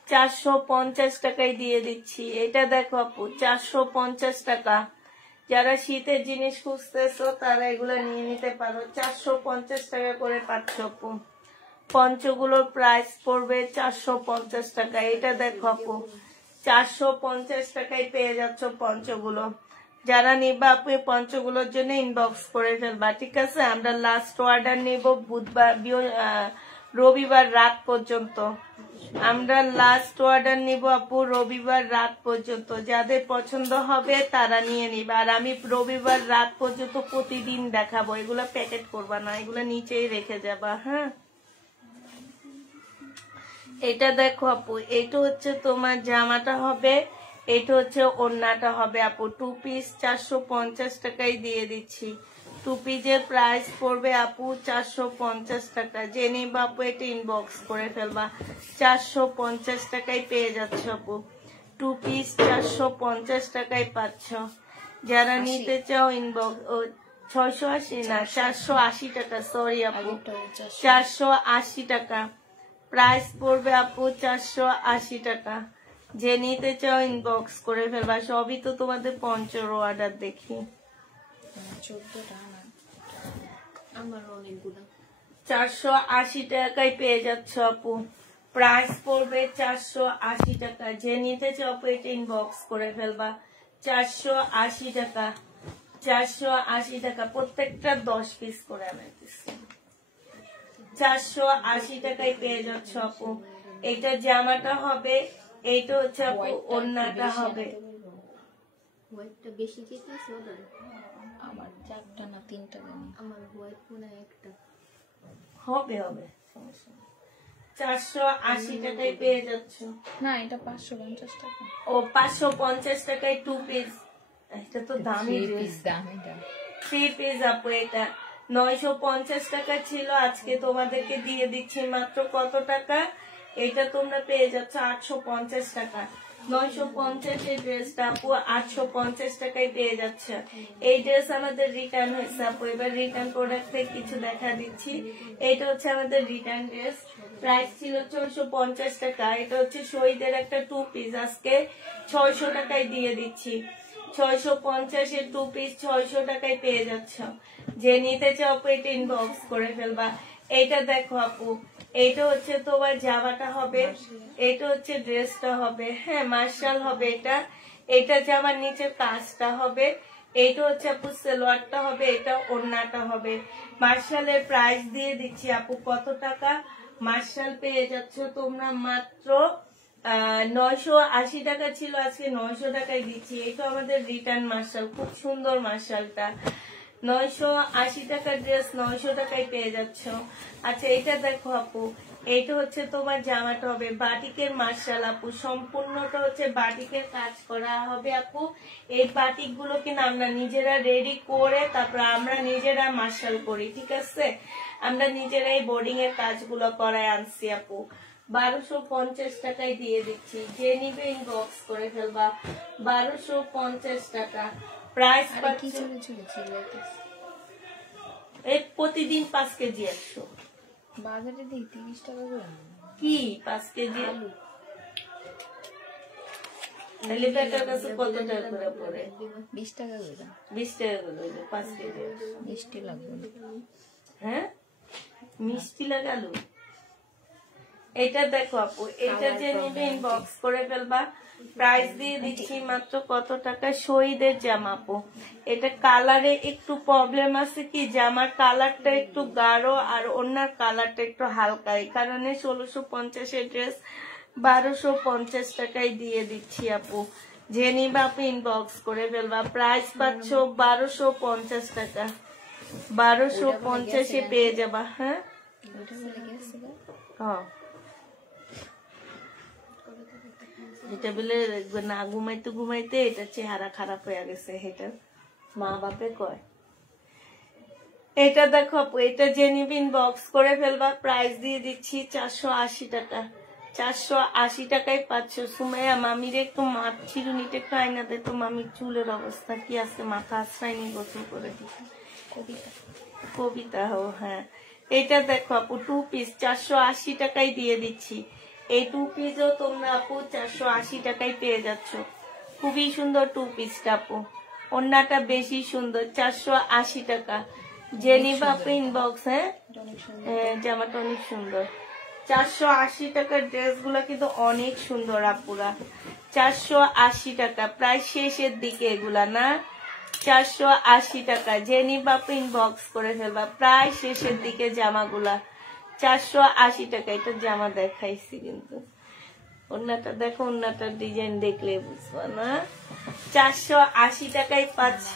450 টাকায় দিয়ে দিচ্ছি। এটা দেখো আপু 450 টাকা। যারা শীতের জিনিস খুঁজতেছো তারা এগুলা নিয়ে নিতে পারো, 450 টাকা করে পাচ্ছ আপু। পঞ্চগুলোর প্রাইস পড়বে 450 টাকা। এটা দেখো আপু 450 টাকায় পেয়ে যাচ্ছ পঞ্চগুলো। যারা নিবা আপু এই পঞ্চগুলোর জন্য ইনবক্স করে ফেলবা, ঠিক আছে? আমরা লাস্ট অর্ডার নিব রবিবার রাত পর্যন্ত। আমরা লাস্ট অর্ডার নিব আপু রবিবার রাত পর্যন্ত। যাদের পছন্দ হবে তারা নিয়ে নিবা। আর আমি রবিবার রাত পর্যন্ত প্রতিদিন দেখাবো, এগুলা প্যাকেট করবা না, এগুলা নিচেই রেখে যাবা। হ্যাঁ, এটা দেখো আপু, এটা হচ্ছে তোমার জামাটা হবে, এটা হচ্ছে ওড়নাটা হবে আপু। 2 পিস 450 টাকায় দিয়ে দিচ্ছি। 2 পিসের প্রাইস পড়বে আপু 450 টাকা। যে নিবা আপু এটা ইনবক্স করে ফেলবা, 450 টাকায় পেয়ে যাচ্ছ আপু। 2 পিস 450 টাকায় পাচ্ছ। যারা নিতে চাও ইনবক্স, 680 না 480 টাকা, সরি আপু, 480 টাকা প্রাইস পড়বে আপু, 480 টাকা। যে নিতে চাও ইনবক্স করে ফেলবা। সবই তো তোমাদের পঞ্চর অর্ডার দেখি, 480 টাকায় পেয়ে যাচ্ছ আপু, প্রাইস পড়বে 480 টাকা। যে নিতে চাও এটা ইনবক্স করে ফেলবা। 480 টাকা, 480 টাকা। প্রত্যেকটা 10 পিস করে আমি দিচ্ছি। 480 টাকায় পেয়ে যাচ্ছ আপু। এটা জামাটা হবে, এইটা হচ্ছে আপু ওড়নাটা হবে। হোয়াইটটা বেশি চেয়েছিস ওদের? আমার 4টা না 3টা জানি। আমার হোয়াইট মনে হয় একটা। হবে হবে, সমস্যা নেই। 480 টাকায় পেয়ে যাচ্ছ। না এটা 550 টাকা। ও 550 টাকায় 2 পিস। এটা তো দামি ড্রেস। দামি দাম। 3 পিস আপু। এটা 950 টাকা ছিল, আজকে তোমাদেরকে দিয়ে দিচ্ছি মাত্র কত টাকা? এটা তোমরা পেয়ে যাচ্ছ 850 টাকা। 950 এর ড্রেসটা আপু 850 টাকায় পেয়ে যাচ্ছে। এই ড্রেস আমাদের রিটার্ন হয়েছে আপু। এবার রিটার্ন প্রোডাক্টে কিছু দেখা দিচ্ছি। এটা হচ্ছে আমাদের রিটার্ন ড্রেস। প্রাইস ছিল 450 টাকা। এটা হচ্ছে শহীদের একটা 2 পিস, আজকে 600 টাকায় দিয়ে দিচ্ছি। 650 এর 2 পিস 600 টাকায় পেয়ে যাচ্ছ। যে নিতে চাও এটা ইনবক্স করে ফেলবা। এইটা দেখো আপু, এইটা হচ্ছে তোমার জামাটা হবে, এটা হচ্ছে ড্রেসটা হবে। হ্যাঁ মার্শাল হবে এটা। এটা জামার নিচের কাজটা হবে, এইটা হচ্ছে আপু সালোয়ারটা হবে, এটা ওড়নাটা হবে। মার্শালের প্রাইস দিয়ে দিচ্ছি আপু কত টাকা? মার্শাল পেয়ে যাচ্ছ তোমরা মাত্র 980 টাকা ছিল, আজকে 900 টাকায় দিচ্ছি। এটা আমাদের রিটার্ন মার্শাল, খুব সুন্দর মার্শালটা। 980 টাকার ড্রেস 900 টাকায় পেয়ে যাচ্ছ। আচ্ছা এটা দেখো আপু, এইটা হচ্ছে তোমার জামাটা হবে বাটিকের মার্শাল আপু। সম্পূর্ণটা হচ্ছে বাটিকের কাজ করা হবে আপু। এই বাটিক গুলো কিনা আমরা নিজেরা রেডি করে তারপর আমরা নিজেরা মার্শাল করি, ঠিক আছে? আমরা নিজেরাই বোর্ডিং এর কাজগুলো করায় আনছি আপু। 1250 টাকায় দিয়ে দিচ্ছি। যে নিবে ইনবক্স করে ফেলবা। 1250 টাকা প্রাইস। কি চলে চলেছে এই প্রতিদিন 5 কেজি 100। বাজারে দিই 30 টাকা করে। কি 5 কেজি আলু? তাহলে বেটার কাছে কত টাকা করে পড়ে? 20 টাকা করে। 20 টাকা করে 5 কেজি। মিষ্টি লাগবে। হ্যাঁ মিষ্টি লাগালো। এটা দেখো আপু, এটা যে নিবে ইনবক্স করে ফেলবা। প্রাইস দিয়ে দিচ্ছি মাত্র কত টাকা? শহীদের জামা আপু। এটা কালারে একটু প্রবলেম আছে, কি জামার কালারটা একটু গাঢ় আর ওনার কালারটা একটু হালকা, এই কারণে 1650 এর ড্রেস 1250 টাকায় দিয়ে দিচ্ছি আপু। যে নিবে আপু ইনবক্স করে ফেলবা। প্রাইস পাচ্ছ 1250 টাকা। 1250 এ পেয়ে যাবা। হ্যাঁ এটা বলে না ঘুমাইতে ঘুমাইতে এটা চেহারা খারাপ হয়ে গেছে, এটা মা বাপে কয়। এটা দেখো আপু, এটা যে নিবে ইনবক্স করে ফেলবা। প্রাইস দিয়ে দিচ্ছি 480 টাকা। 480 টাকায় পাচ্ছ। সুমাইয়া মামির একটু মাছ চিরুনিটা একটু আয়না দে তো, মামির চুলের অবস্থা কি আছে, মাথা আশ্রায়নি গোসল করে দিচ্ছি। কবিতা হো, হ্যাঁ এটা দেখো আপু 2 পিস 480 টাকায় দিয়ে দিচ্ছি। এই 2 পিসও তোমরা আপু 480 টাকায় পেয়ে যাচ্ছ। খুবই সুন্দর 2 পিসটা আপু। ওড়নাটা বেশি সুন্দর। 480 টাকা। যে নিবা আপু ইনবক্স। হ্যাঁ জামাটা অনেক সুন্দর। 480 টাকার ড্রেস গুলা কিন্তু অনেক সুন্দর আপুরা। 480 টাকা প্রায় শেষের দিকে এগুলা না। 480 টাকা। যে নিবা আপু ইনবক্স করে ফেলবা। প্রায় শেষের দিকে জামাগুলা 480 টাকা। এটা জামা দেখাইছি কিন্তু ওন্নাটা দেখো, ওন্নাটার ডিজাইন দেখলে বুঝবা না। 480 টাকায় পাচ্ছ।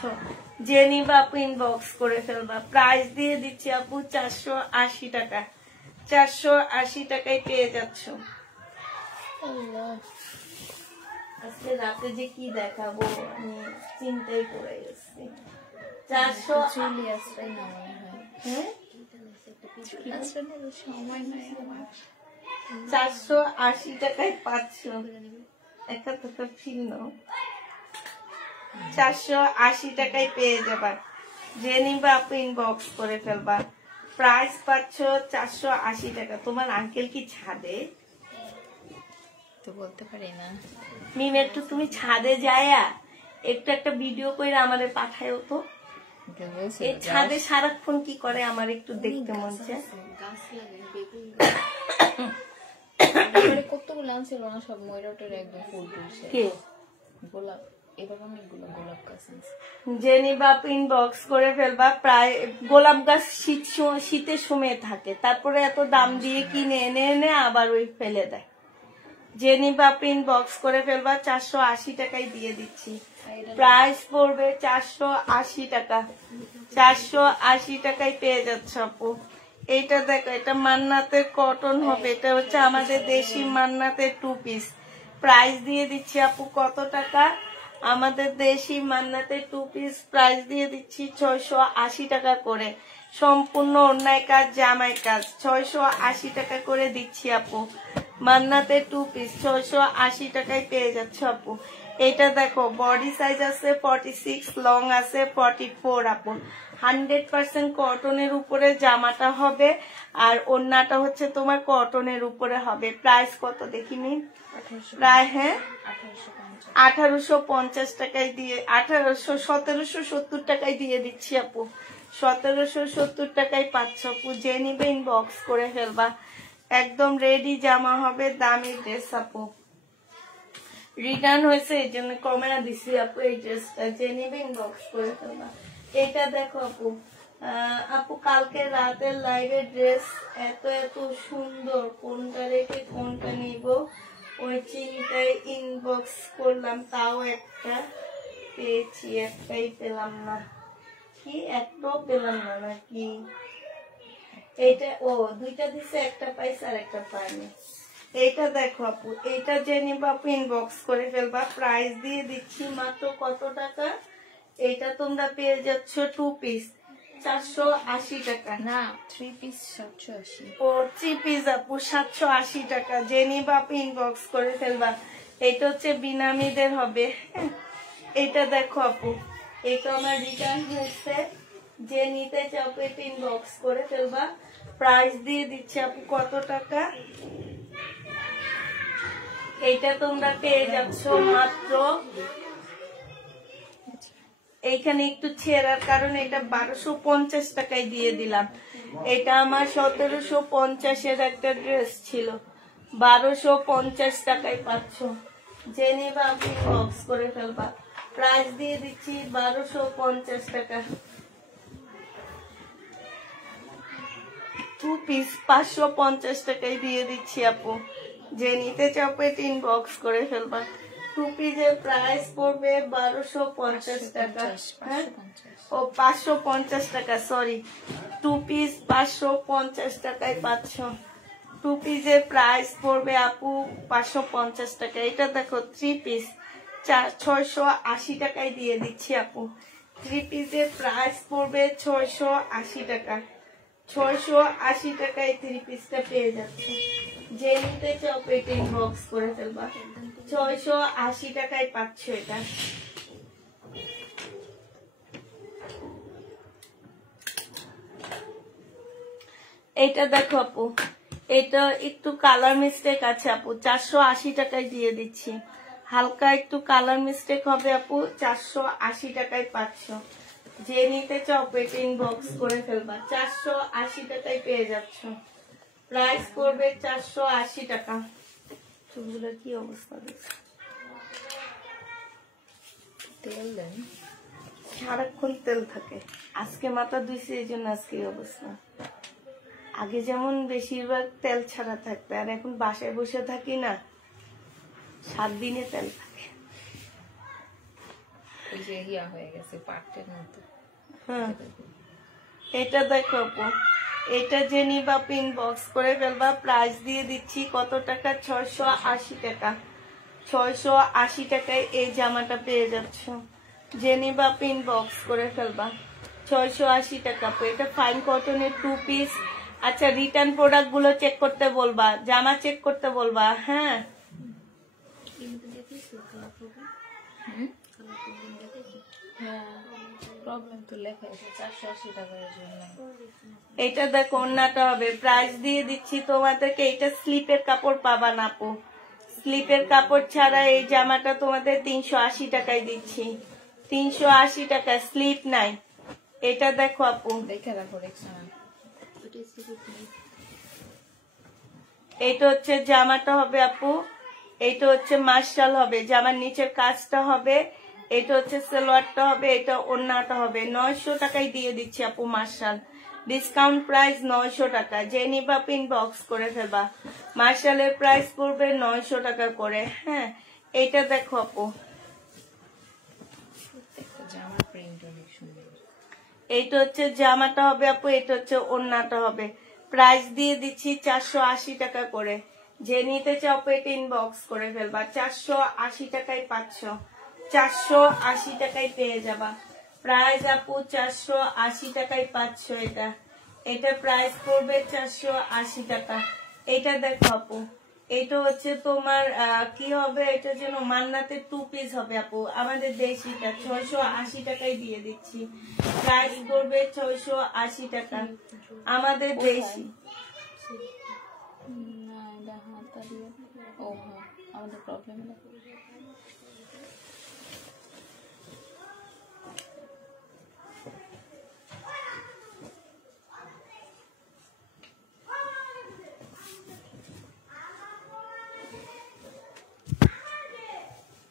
যে নিবা আপু ইনবক্স করে ফেলবা। প্রাইস দিয়ে দিচ্ছি আপু 480 টাকা। 480 টাকায় পেয়ে যাচ্ছ। আজকে রাতে যে কি দেখাবো আমি চিন্তাই করে গেছি। 480 টাকায় পাচ্ছ। একটা ভিন্ন 480 টাকায় পেয়ে যাবা। যে নিবা আপু ইনবক্স করে ফেলবা। প্রাইস পাচ্ছ 480 টাকা। তোমার আঙ্কেল কি ছাদে? তো বলতে পারি না। মিম একটু তুমি ছাদে যায়া একটু একটা ভিডিও করে আমাদের পাঠায়ও তো। এই ছাদে সারাক্ষণ কি করে আমার একটু দেখতে মন চায়। এবারে কতগুলো আনছিল না, সব ময়ূরটের একদম ফুল তুলছে। কে গোলাপ, এবার অনেকগুলো গোলাপ গাছ আনছে। যে নিবা ইনবক্স করে ফেলবা। প্রায় গোলাপ গাছ শীতের সময় থাকে, তারপরে এত দাম দিয়ে কিনে এনে এনে আবার ওই ফেলে দেয়। যে নিবা ইনবক্স করে ফেলবা। 480 টাকায় দিয়ে দিচ্ছি। প্রাইস পড়বে 480 টাকা। 480 টাকায় পেয়ে যাচ্ছে আপু। এইটা দেখো, এটা মান্নাতের কটন হবে, এটা হচ্ছে আমাদের দেশি মান্নাতের 2 পিস। প্রাইস দিয়ে দিচ্ছি আপু কত টাকা? আমাদের দেশি মান্নাতের 2 পিস প্রাইস দিয়ে দিচ্ছি 680 টাকা করে। সম্পূর্ণ অন্যায় কাজ, জামাই কাজ, 680 টাকা করে দিচ্ছি আপু। মান্নাতের 2 পিস 680 টাকায় পেয়ে যাচ্ছে আপু। এটা দেখো, বডি সাইজ আছে 46, লং আছে 44 আপু। 100% কটনের উপরে জামাটা হবে, আর ওড়নাটা হচ্ছে তোমার কটনের উপরে হবে। প্রাইস কত দেখিনি? প্রায় 1850 টাকায় দিয়ে 1770 টাকায় দিয়ে দিচ্ছি আপু। 1770 টাকায় পাচ্ছ আপু। যে নিবে ইনবক্স করে ফেলবা। একদম রেডি জামা হবে, দামি ড্রেস আপু। রিটার্ন হয়েছে এই জন্য কমে দিছি আপু এই ড্রেসটা। যে নিবে ইনবক্স করে ফেলবা। এটা দেখো আপু, আপু কালকে রাতের লাইভে ড্রেস এত এত সুন্দর, কোনটা রেখে কোনটা নিব ওই চিন্তায় ইনবক্স করলাম, তাও একটা পেয়েছি, একটাই পেলাম না। কি একটাও পেলাম না নাকি? এইটা ও দুইটা দিছে, একটা পাইছে আর একটা পাইনি। এইটা দেখো আপু, এইটা যে নিবা আপু ইনবক্স করে ফেলবা। প্রাইস দিয়ে দিচ্ছি মাত্র কত টাকা? এইটা তোমরা পেয়ে যাচ্ছ 2 পিস 480 টাকা। না, 3 পিস 780। ও 3 পিস আপু 780 টাকা। যে নিবা আপু ইনবক্স করে ফেলবা। এটা হচ্ছে বিনামিদের হবে। এটা দেখো আপু, এটা আমার রিটার্ন হয়েছে। যে নিতে চাও এটা ইনবক্স করে ফেলবা। প্রাইস দিয়ে দিচ্ছি আপু কত টাকা? এইটা তোমরা পেয়ে যাচ্ছ মাত্র, এইখানে একটু ছেঁড়ার কারণে এটা 1250 টাকায় দিয়ে দিলাম। এটা আমার 1750-এর একটা ড্রেস ছিল, 1250 টাকায় পাচ্ছ। যে নিবা আপনি বক্স করে ফেলবা। প্রাইস দিয়ে দিচ্ছি 1250 টাকা। 2 পিস 550 টাকায় দিয়ে দিচ্ছি আপু। যে নিতে চাও পেট ইনবক্স করে ফেলবা। 2 পিসের প্রাইস পড়বে 1250 টাকা। হ্যাঁ, ও 550 টাকা, সরি। 2 পিস 550 টাকায় পাচ্ছ। 2 পিসের প্রাইস পড়বে আপু 550 টাকা। এটা দেখো 3 পিস 680 টাকায় দিয়ে দিচ্ছি আপু। 3 পিসের প্রাইস পড়বে 680 টাকা। 680 টাকায় 3 পিসটা পেয়ে যাচ্ছে। যে নিতে চাও পেট ইনবক্স করে ফেলবা। 680 টাকায় পাচ্ছ এটা। এটা দেখো আপু, এটা একটু কালার মিস্টেক আছে আপু, 480 টাকায় দিয়ে দিচ্ছি। হালকা একটু কালার মিস্টেক হবে আপু, 480 টাকায় পাচ্ছ। যে নিতে চাও পেট ইনবক্স করে ফেলবা। 480 টাকায় পেয়ে যাচ্ছ। প্রাইস পড়বে 480 টাকা। চুলগুলোর কি অবস্থা দেখছো? তেল দেন, সারাক্ষণ তেল থাকে। আজকে মাথা ধুইছে এই জন্য আজকে এই অবস্থা। আগে যেমন বেশিরভাগ তেল ছাড়া থাকতো, আর এখন বাসায় বসে থাকি না, 7 দিনে তেল থাকে। এই যে ইয়া হয়ে গেছে পাটের মতো। হ্যাঁ, এটা দেখো আপু, এটা যে নিবা ইনবক্স করে ফেলবা। প্রাইস দিয়ে দিচ্ছি কত টাকা? 680 টাকা। 680 টাকায় এই জামাটা পেয়ে যাচ্ছ। যে নিবা ইনবক্স করে ফেলবা। 680 টাকা। এটা ফাইন কটনের 2 পিস। আচ্ছা, রিটার্ন প্রোডাক্ট গুলো চেক করতে বলবা, জামা চেক করতে বলবা। হ্যাঁ, প্রবলেম তো লেখা আছে 480 টাকার জন্য। এটা দেখো ওন্নাটা হবে। প্রাইস দিয়ে দিচ্ছি তোমাদেরকে। এটা স্লিপের কাপড় পাবা না আপু। স্লিপের কাপড় ছাড়া এই জামাটা তোমাদের 380 টাকায় দিচ্ছি। 380 টাকা, স্লিপ নাই। এটা দেখো আপু, দেখে রাখো, দেখছো না? এইটা হচ্ছে জামাটা হবে আপু, এইটা হচ্ছে মার্শাল হবে, জামার নিচের কাজটা হবে, এটা হচ্ছে সালোয়ারটা হবে, এটা ওড়নাটা হবে। 900 টাকায় দিয়ে দিচ্ছি আপু মার্শাল, ডিসকাউন্ট প্রাইস 900 টাকা। যে নিবা ইনবক্স করে ফেলবা। মার্শালের প্রাইস পড়বে 900 টাকা করে। হ্যাঁ, এইটা দেখো আপু, জামার প্রিন্ট অনেক সুন্দর। এইটা হচ্ছে জামাটা হবে আপু, এটা হচ্ছে ওড়নাটা হবে। প্রাইস দিয়ে দিচ্ছি 480 টাকা করে। যে নিতে চাও পেট ইনবক্স করে ফেলবা। 480 টাকায় পাচ্ছ, 480 টাকায় পেয়ে যাবা। প্রাইস আপু 480 টাকায় পাচ্ছ। এটা এটা প্রাইস পড়বে 480 টাকা। এটা দেখো আপু, এটা হচ্ছে তোমার কি হবে, এটা যেন মান্নাতের 2 পিস হবে আপু, আমাদের দেশিটা। 680 টাকায় দিয়ে দিচ্ছি। প্রাইস পড়বে 680 টাকা, আমাদের দেশি। না এটা হাতা দিয়ে, ও হ্যাঁ আমাদের প্রবলেম না।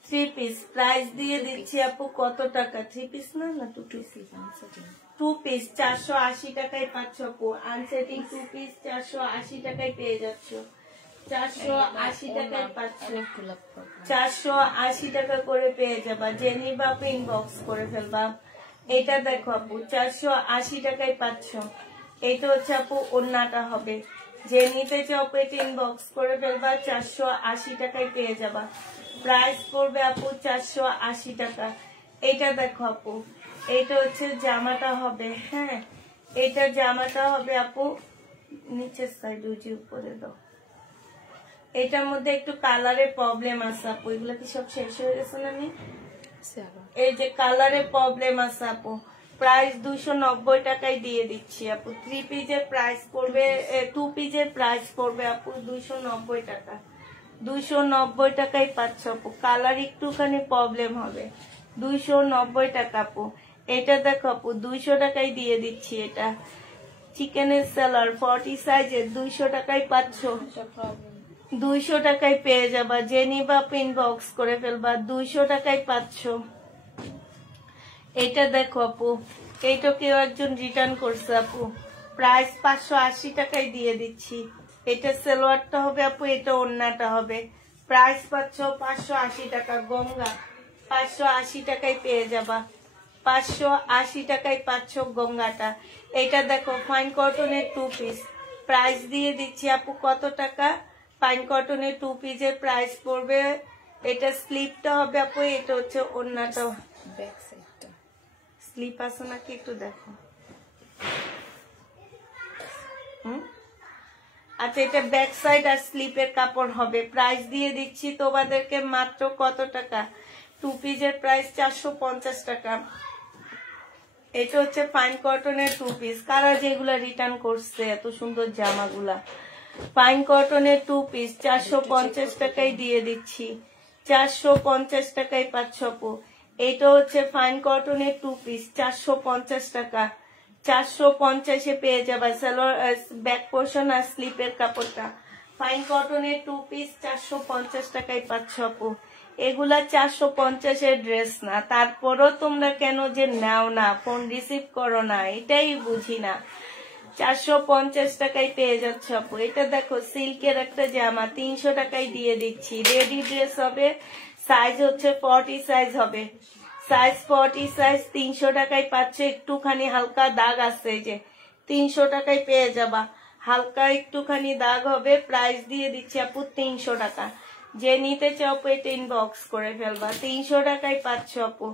3 পিস প্রাইস দিয়ে দিচ্ছি আপু কত টাকা? 3 পিস না, না 2 পিস। 2 পিস 480 টাকায় পাচ্ছ আপু। আনসেটিং 2 পিস 480 টাকায় পেয়ে যাচ্ছ। 480 টাকায় পাচ্ছ, 480 টাকা করে পেয়ে যাবা। যে নিবা ইনবক্স করে ফেলবা। এটা দেখো আপু, 480 টাকায় পাচ্ছ। এটা হচ্ছে আপু ওড়নাটা হবে। যে নিতে চাও পেট ইনবক্স করে ফেলবা। 480 টাকায় পেয়ে যাবা। প্রাইস পড়বে আপু 480 টাকা। এটা দেখো আপু, এটা হচ্ছে জামাটা হবে। হ্যাঁ, এটা জামাটা হবে আপু, নিচের সাইড উজি উপরে দাও। এটার মধ্যে একটু কালারের প্রবলেম আছে আপু, এগুলো কি সব শেষ হয়ে গেছে না? এই যে কালারের প্রবলেম আছে আপু। প্রাইস 290 টাকায় দিয়ে দিচ্ছি আপু। 3 পিসের প্রাইস পড়বে, 2 পিসের প্রাইস পড়বে আপু 290 টাকা। 290 টাকায় পাচ্ছ আপু। কালার একটুখানি প্রবলেম হবে। 290 টাকা আপু। এটা দেখো আপু, 200 টাকায় দিয়ে দিচ্ছি। এটা চিকেনের সেলার 40 সাইজের 200 টাকায় পাচ্ছ। 200 টাকায় পেয়ে যাবা। যে নিবা ইনবক্স করে ফেলবা। 200 টাকায় পাচ্ছ। এটা দেখো আপু, এইটা কেউ একজন রিটার্ন করছে আপু। প্রাইস 580 টাকায় দিয়ে দিচ্ছি। এটা সালোয়ারটা হবে আপু, এটা ওড়নাটা হবে। প্রাইস পাচ্ছ 580 টাকা। গঙ্গা 580 টাকায় পেয়ে যাবা। 580 টাকায় পাচ্ছ গঙ্গাটা। এটা দেখো ফাইন কটনের 2 পিস। প্রাইস দিয়ে দিচ্ছি আপু কত টাকা? ফাইন কটনের 2 পিসের প্রাইস পড়বে, এটা স্লিপটা হবে আপু, এটা হচ্ছে ওড়নাটা। ব্যাক সাইডটা স্লিপ আছে নাকি একটু দেখো। আচ্ছা, এটা ব্যাক সাইড আর স্লিপের কাপড় হবে। প্রাইস দিয়ে দিচ্ছি তোমাদেরকে মাত্র কত টাকা? 2 পিসের প্রাইস 450 টাকা। এটা হচ্ছে ফাইন কটনের 2 পিস। কারা যেগুলা রিটার্ন করছে এত সুন্দর জামাগুলা। ফাইন কটনের 2 পিস 450 টাকায় দিয়ে দিচ্ছি। 450 টাকায় পাচ্ছ আপু। এটা হচ্ছে ফাইন কটনের 2 পিস 450 টাকা। 450-এ পেয়ে যাবা সালোয়ার, ব্যাক পোর্শন আর স্লিপের কাপড়টা। ফাইন কটনের 2 পিস 450 টাকায় পাচ্ছ আপু। এগুলা 450-এর ড্রেস না, তারপরও তোমরা কেন যে নাও না, ফোন রিসিভ করো না, এটাই বুঝি না। 450 টাকায় পেয়ে যাচ্ছ আপু। এটা দেখো সিল্কের একটা জামা 300 টাকায় দিয়ে দিচ্ছি। রেডি ড্রেস হবে, সাইজ হচ্ছে 40 সাইজ হবে। সাইজ 40 সাইজ 300 টাকায় পাচ্ছে। একটুখানি হালকা দাগ আছে, যে 300 টাকায় পেয়ে যাবা। হালকা একটুখানি দাগ হবে। প্রাইস দিয়ে দিচ্ছি আপু 300 টাকা। যে নিতে চাও পেট ইনবক্স করে ফেলবা। 300 টাকায় পাচ্ছ আপু।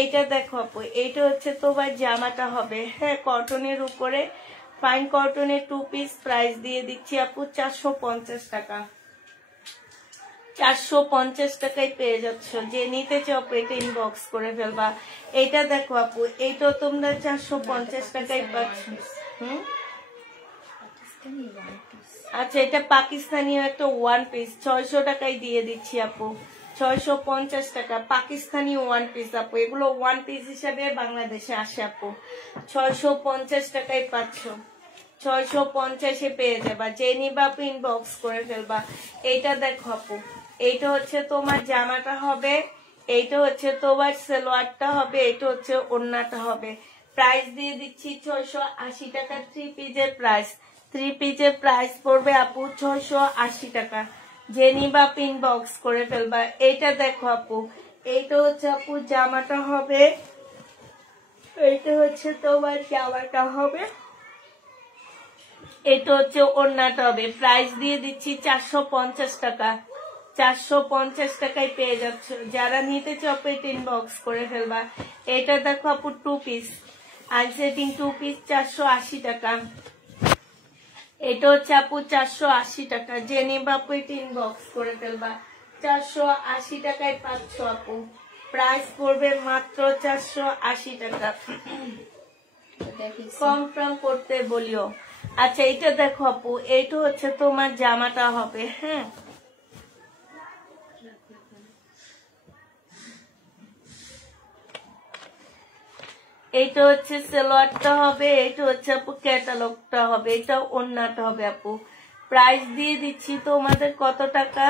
এইটা দেখো আপু, এইটা হচ্ছে তোমার জামাটা হবে। হ্যাঁ, কটনের উপরে ফাইন কটনের 2 পিস। প্রাইস দিয়ে দিচ্ছি আপু 450 টাকা। 450 টাকায় পেয়ে যাচ্ছ। যে নিতে চাও পেট ইনবক্স করে ফেলবা। এইটা দেখো আপু, এইটাও তোমরা 450 টাকায় পাচ্ছ। আচ্ছা, এটা পাকিস্তানিও একটা 1 পিস 600 টাকায় দিয়ে দিচ্ছি আপু। 650 টাকা পাকিস্তানি 1 পিস আপু। এগুলো 1 পিস হিসাবে বাংলাদেশে আসে আপু। 650 টাকায় পাচ্ছ। 650 পেয়ে যাবা, যে নিবা ইনবক্স করে ফেলবা। এইটা দেখো আপু, এইটা হচ্ছে তোমার জামাটা হবে, এইটা হচ্ছে তোমার সালোয়ারটা হবে, এইটা হচ্ছে ওড়নাটা হবে। প্রাইস দিয়ে দিচ্ছি 680 টাকা। 3 পিসের প্রাইস, 3 পিসের প্রাইস পড়বে আপু 680 টাকা। যে নিবা ইনবক্স করে ফেলবা। এইটা দেখো আপু, এইটা হচ্ছে আপু জামাটা হবে, এইটা হচ্ছে তোমার জামাটা হবে, এটা হচ্ছে ওড়নাটা হবে। প্রাইস দিয়ে দিচ্ছি 450 টাকা। 450 টাকায় পেয়ে যাচ্ছ। যারা নিতে চাও পেট ইনবক্স করে ফেলবা। এটা দেখো আপু 2 পিস আনসেটিং 2 পিস 480 টাকা। এটা হচ্ছে আপু 480 টাকা। যে নিবা পেট ইনবক্স করে ফেলবা। 480 টাকায় পাচ্ছ আপু। প্রাইস পড়বে মাত্র 480 টাকা। কনফার্ম করতে বলিও। আচ্ছা এটা দেখো আপু, এইটা হচ্ছে তোমার জামাটা হবে। হ্যাঁ, এইটা হচ্ছে সালোয়ারটা হবে, এইটা হচ্ছে আপু ক্যাটালগটা হবে, এটা ওড়নাটা হবে আপু। প্রাইস দিয়ে দিচ্ছি তোমাদের কত টাকা,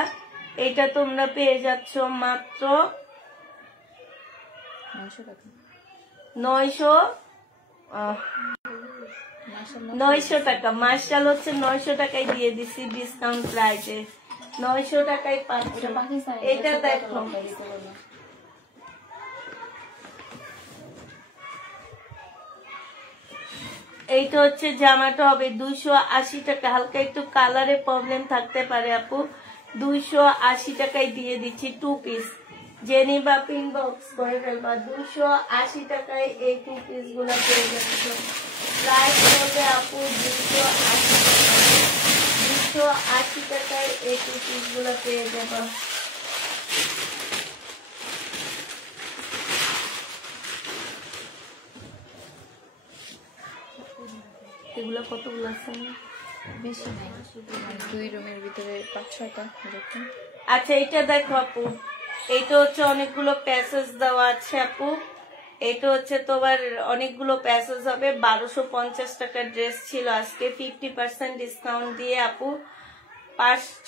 এটা তোমরা পেয়ে যাচ্ছ মাত্র 900 টাকা। মার্শাল হচ্ছে 900 টাকায় দিয়ে দিচ্ছি ডিসকাউন্ট প্রাইসে। 900 টাকায় পাচ্ছ। এটা দেখো, এইটা হচ্ছে জামাটা হবে 280 টাকা। হালকা একটু কালারে প্রবলেম থাকতে পারে আপু, 280 টাকায় দিয়ে দিচ্ছি 2 পিস। যে নিবা ইনবক্স করে ফেলবা। 280 টাকায় এই 2 পিস গুলো পেয়ে যাচ্ছ। প্রাইস হবে আপু 280 টাকা। 280 টাকায় এই 2 পিস গুলো পেয়ে যাবা। এগুলো কতগুলো আছে? বেশি নাই, 2 রুমের ভিতরে 5-6টা এরকম। আচ্ছা এটা দেখো আপু, এইটা হচ্ছে অনেকগুলো প্যাসেজ দেওয়া আছে আপু। এটা হচ্ছে তোমার অনেকগুলো প্যাসেজ হবে। 1250 টাকার ড্রেস ছিল, আজকে 50% ডিসকাউন্ট দিয়ে আপু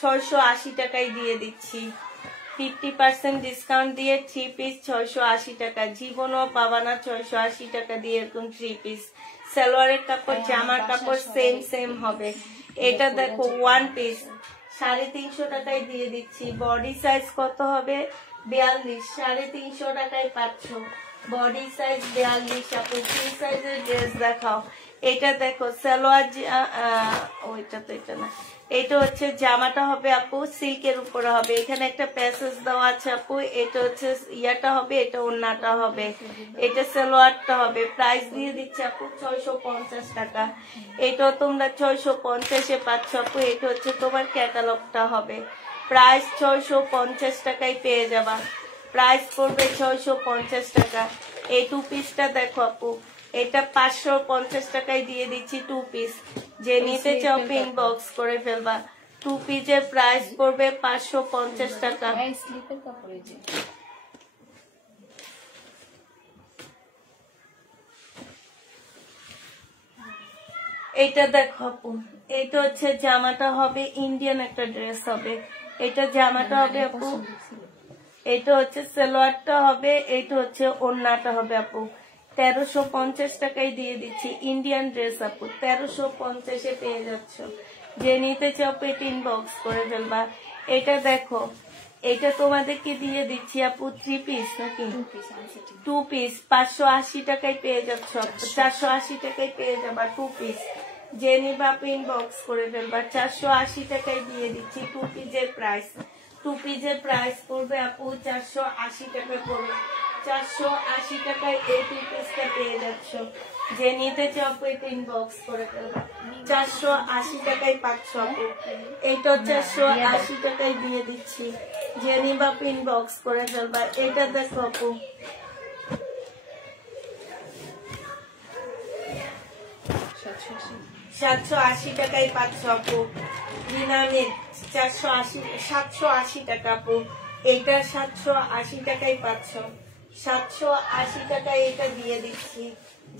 680 টাকায় দিয়ে দিচ্ছি। 50% ডিসকাউন্ট দিয়ে 3 পিস 680 টাকা। জীবনও পাবা না 680 টাকা দিয়ে এরকম 3 পিস। সালোয়ারের কাপড় জামার কাপড় সেম সেম হবে। এটা দেখো 1 পিস 350 টাকায় দিয়ে দিচ্ছি। বডি সাইজ কত হবে? 42। 350 টাকায় পাচ্ছ। বডি সাইজ 42 আপু। ফ্রি সাইজের ড্রেস দেখাও। এটা দেখো সালোয়ার, ওইটা তো এটা না, এটা হচ্ছে জামাটা হবে আপু সিল্কের উপরে হবে। এখানে একটা প্যাসেজ দেওয়া আছে আপু। এটা হচ্ছে ইয়াটা হবে, এটা ওড়নাটা হবে, এটা সালোয়ারটা হবে। প্রাইস দিয়ে দিচ্ছে আপু 650 টাকা। এটাও তোমরা 650-এ পাচ্ছ আপু। এটা হচ্ছে তোমার ক্যাটালগটা হবে। প্রাইস 650 টাকায় পেয়ে যাবা। প্রাইস পড়বে 650 টাকা। এই 2 পিসটা দেখো আপু, এটা 550 টাকায় দিয়ে দিচ্ছি 2 পিস। যে নিতে চাও ইনবক্স করে ফেলবা। 2 পিসের প্রাইস পড়বে 550 টাকা। স্লিপের কাপড়ে যে এইটা দেখো আপু, এইটা হচ্ছে জামাটা হবে, ইন্ডিয়ান একটা ড্রেস হবে। এটা জামাটা হবে আপু, এটা হচ্ছে সালোয়ারটা হবে, এটা হচ্ছে ওড়নাটা হবে আপু। 1350 টাকায় দিয়ে দিচ্ছি। ইন্ডিয়ান ড্রেস আপু 1350-এ পেয়ে যাচ্ছ। যে নিতে চাও পেট ইনবক্স করে ফেলবা। এটা দেখো, এটা তোমাদেরকে দিয়ে দিচ্ছি আপু 3 পিস নাকি 2 পিস 580 টাকায় পেয়ে যাচ্ছ। 480 টাকায় পেয়ে যাবা 2 পিস। যে নিবা ইনবক্স করে ফেলবা। 480 টাকায় দিয়ে দিচ্ছি 2 পিসের প্রাইস। 2 পিসের প্রাইস পড়বে আপু 480 টাকা পড়বে। 480 টাকায় এই 2 পিসটা পেয়ে যাচ্ছ। যে নিতে চাও পেট ইনবক্স করে ফেলবা। 480 টাকায় পাচ্ছ আপু। এইটা 480 টাকায় দিয়ে দিচ্ছি। যে নিবা ইনবক্স করে ফেলবা। এটা দেখো আপু, 780 টাকায় পাচ্ছ আপু। দিনামের 780 টাকা আপু। এটা 780 টাকায় পাচ্ছ। 780 টাকায় এটা দিয়ে দিচ্ছি।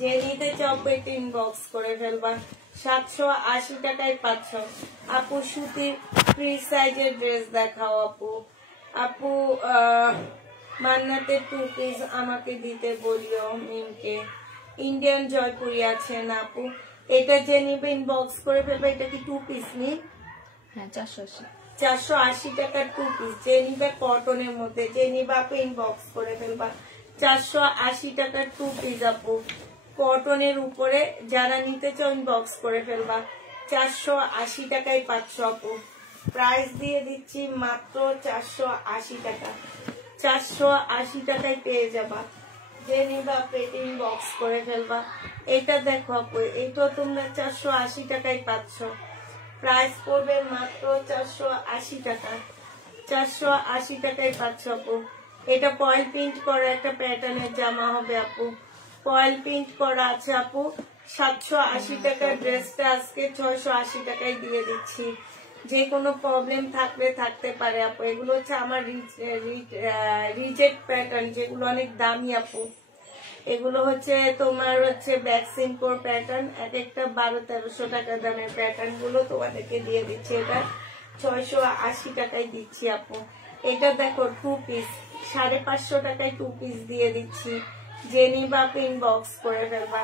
যে নিতে চাও পেট ইনবক্স করে ফেলবা। 780 টাকায় পাচ্ছ। আপু সুতির ফ্রি সাইজের ড্রেস দেখাও আপু। আপু মান্নাতের 2 পিস আমাকে দিতে বলিও মিমকে। ইন্ডিয়ান জয়পুরি আছে না আপু? এটা যে নিবে ইনবক্স করে ফেলবে। এটা কি 2 পিস নি? হ্যাঁ 480। 480 টাকার 2 পিস যে নিবে কটনের মধ্যে, যে নিবে আপু ইনবক্স করে ফেলবা। 480 টাকার 2 পিস আপু কটনের উপরে, যারা নিতে চাও ইনবক্স করে ফেলবা। 480 টাকায় পাচ্ছ আপু। প্রাইস দিয়ে দিচ্ছি মাত্র 480 টাকা। 480 টাকায় পেয়ে যাবা। যে নিবা পেটি ইনবক্স করে ফেলবা। এটা দেখো আপু, এটা তোমরা 480 টাকায় পাচ্ছ। প্রাইস পড়বে মাত্র 480 টাকা। 480 টাকায় পাচ্ছ আপু। এটা ফয়েল প্রিন্ট করা একটা প্যাটার্নের জামা হবে আপু। ফয়েল প্রিন্ট করা আছে আপু। 780 টাকার ড্রেসটা আজকে 680 টাকায় দিয়ে দিচ্ছি। যে কোনো প্রবলেম থাকলে থাকতে পারে আপু। এগুলো হচ্ছে আমার রিজেক্ট প্যাটার্ন, যেগুলো অনেক দামি আপু। এগুলো হচ্ছে তোমার হচ্ছে ভ্যাকসিন কোর প্যাটার্ন, এক একটা 1200-1300 টাকা দামের প্যাটার্ন গুলো তোমাদেরকে দিয়ে দিচ্ছি। এটা 680 টাকায় দিচ্ছি আপু। এটা দেখো 2 পিস 550 টাকায় 2 পিস দিয়ে দিচ্ছি। যে নিবা আপু ইনবক্স করে ফেলবা।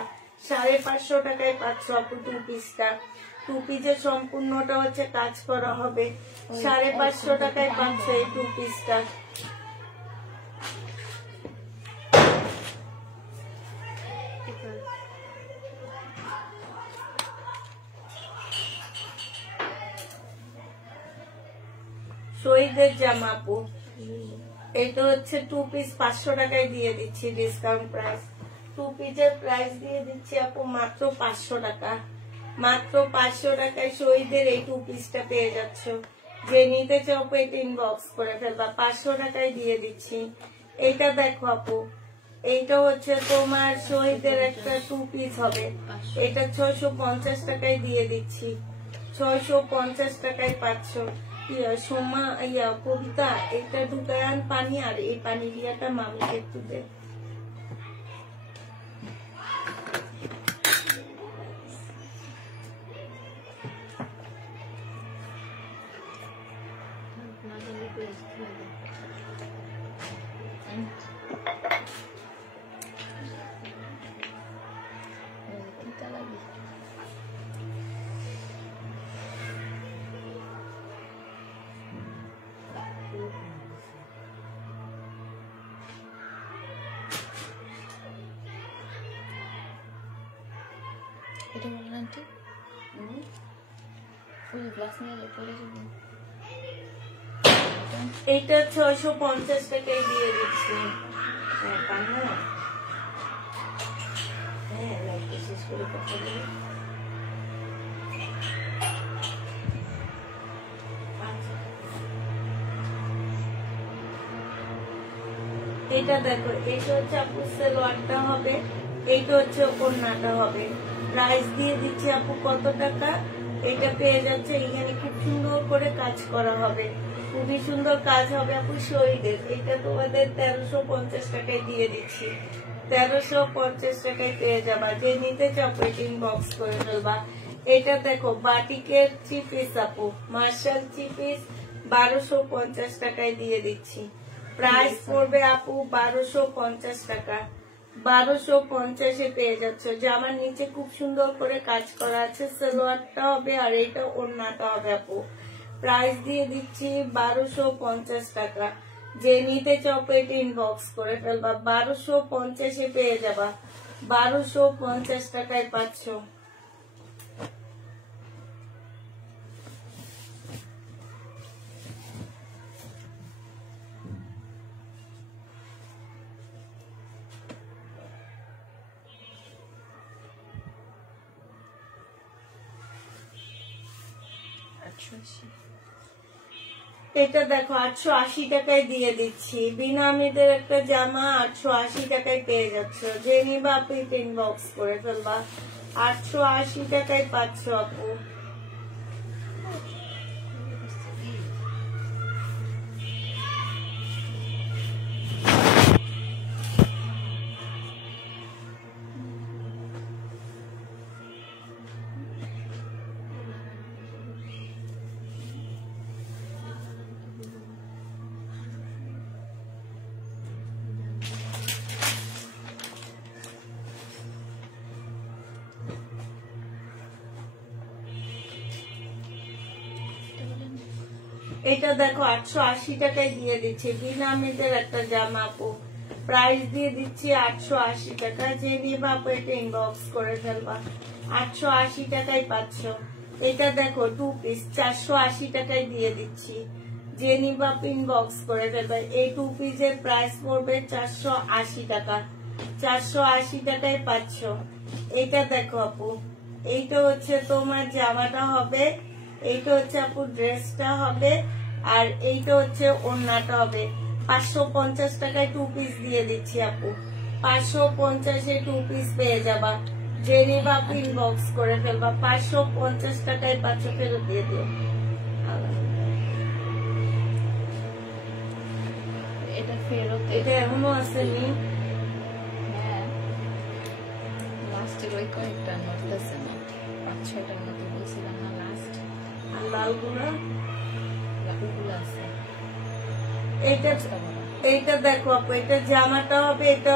550 টাকায় পাচ্ছ আপু 2 পিসটা। 2 পিসের সম্পূর্ণটা হচ্ছে কাজ করা হবে। 550 টাকায় পাচ্ছ এই 2 পিসটা। শহীদের জামা আপু, এটা হচ্ছে 2 পিস 500 টাকায় দিয়ে দিচ্ছি ডিসকাউন্ট প্রাইস। 2 পিসের প্রাইস দিয়ে দিচ্ছি আপু মাত্র 500 টাকা। মাত্র 500 টাকায় শহীদের এই 2 পিসটা পেয়ে যাচ্ছ। যে নিতে চাও পেট ইনবক্স করে ফেলবা। 500 টাকায় দিয়ে দিচ্ছি। এইটা দেখো আপু, এইটা হচ্ছে তোমার শহীদের একটা 2 পিস হবে। এটা 650 টাকায় দিয়ে দিচ্ছি। 650 টাকায় পাচ্ছ। সোমা কবিতা, এটা ঢুকায় আন পানি, আর এই পানি দিয়াটা মামিকে একটু দে। এটা বললেন আন্টি, ওই গ্লাস নিয়ে পড়ে যাবে। এইটা 650 টাকায় দিয়ে দিচ্ছি। শেষ করে কথা বলি। এটা দেখো, এটা হচ্ছে আপু সালোয়ারটা হবে, এইটা হচ্ছে ওড়নাটা হবে। প্রাইস দিয়ে দিচ্ছি আপু কত টাকা? এটা পেয়ে যাচ্ছে, এখানে খুব সুন্দর করে কাজ করা হবে, খুবই সুন্দর কাজ হবে আপু শহীদের। এটা তোমাদের 1350 টাকায় দিয়ে দিচ্ছি। 1350 টাকায় পেয়ে যাবা। যে নিতে চাও ইনবক্স করে ফেলবা। এটা দেখো বাটিকের 3 পিস আপু, মার্শাল 3 পিস 1250 টাকায় দিয়ে দিচ্ছি। প্রাইস পড়বে আপু 1250 টাকা। 1250-এ পেয়ে যাচ্ছ। জামার নিচে খুব সুন্দর করে কাজ করা আছে, সালোয়ারটা হবে আর এইটা ওড়নাটা হবে আপু। প্রাইস দিয়ে দিচ্ছি 1250 টাকা। যে নিতে চাও পেট ইনবক্স করে ফেলবা। 1250-এ পেয়ে যাবা। 1250 টাকায় পাচ্ছ। এটা দেখো 880 টাকায় দিয়ে দিচ্ছি। বিনামিদের একটা জামা 880 টাকায় পেয়ে যাচ্ছ। যে নিবা আপু ইনবক্স করে ফেলবা। 880 টাকায় পাচ্ছ আপু। এটা দেখো 880 টাকায় দিয়ে দিচ্ছি, বিনা মেয়েদের একটা জামা আপু, প্রাইস দিয়ে দিচ্ছি 880 টাকা। যে নিবা আপু এটা ইনবক্স করে ফেলবা, 880 টাকায় পাচ্ছ। এটা দেখো 2 পিস 480 টাকায় দিয়ে দিচ্ছি, যে নিবা আপু ইনবক্স করে ফেলবা। এই 2 পিসের প্রাইস পড়বে 480 টাকা, 480 টাকায় পাচ্ছ। এটা দেখো আপু, এইটা হচ্ছে তোমার জামাটা হবে, এইটা হচ্ছে আপু ড্রেসটা হবে, আর এইটা হচ্ছে ওড়নাটা হবে। 550 টাকায় 2 পিস দিয়ে দিচ্ছি আপু, 550-এ 2 পিস পেয়ে যাবা। যে নিবা আপু ইনবক্স করে ফেলবা, 550 টাকায় পাচ্ছ, ফেরত দিয়ে দিও। এটা ফেরত, এটা এখনো আসেনি। হ্যাঁ লাস্টের ওই কয়েকটা নোট আছে না, 5-6টার মতো বলছিলাম না লাস্ট, আর লালগুলা ওগুলো আছে। এইটা দেখো আপু, এটা জামাটা হবে, এটা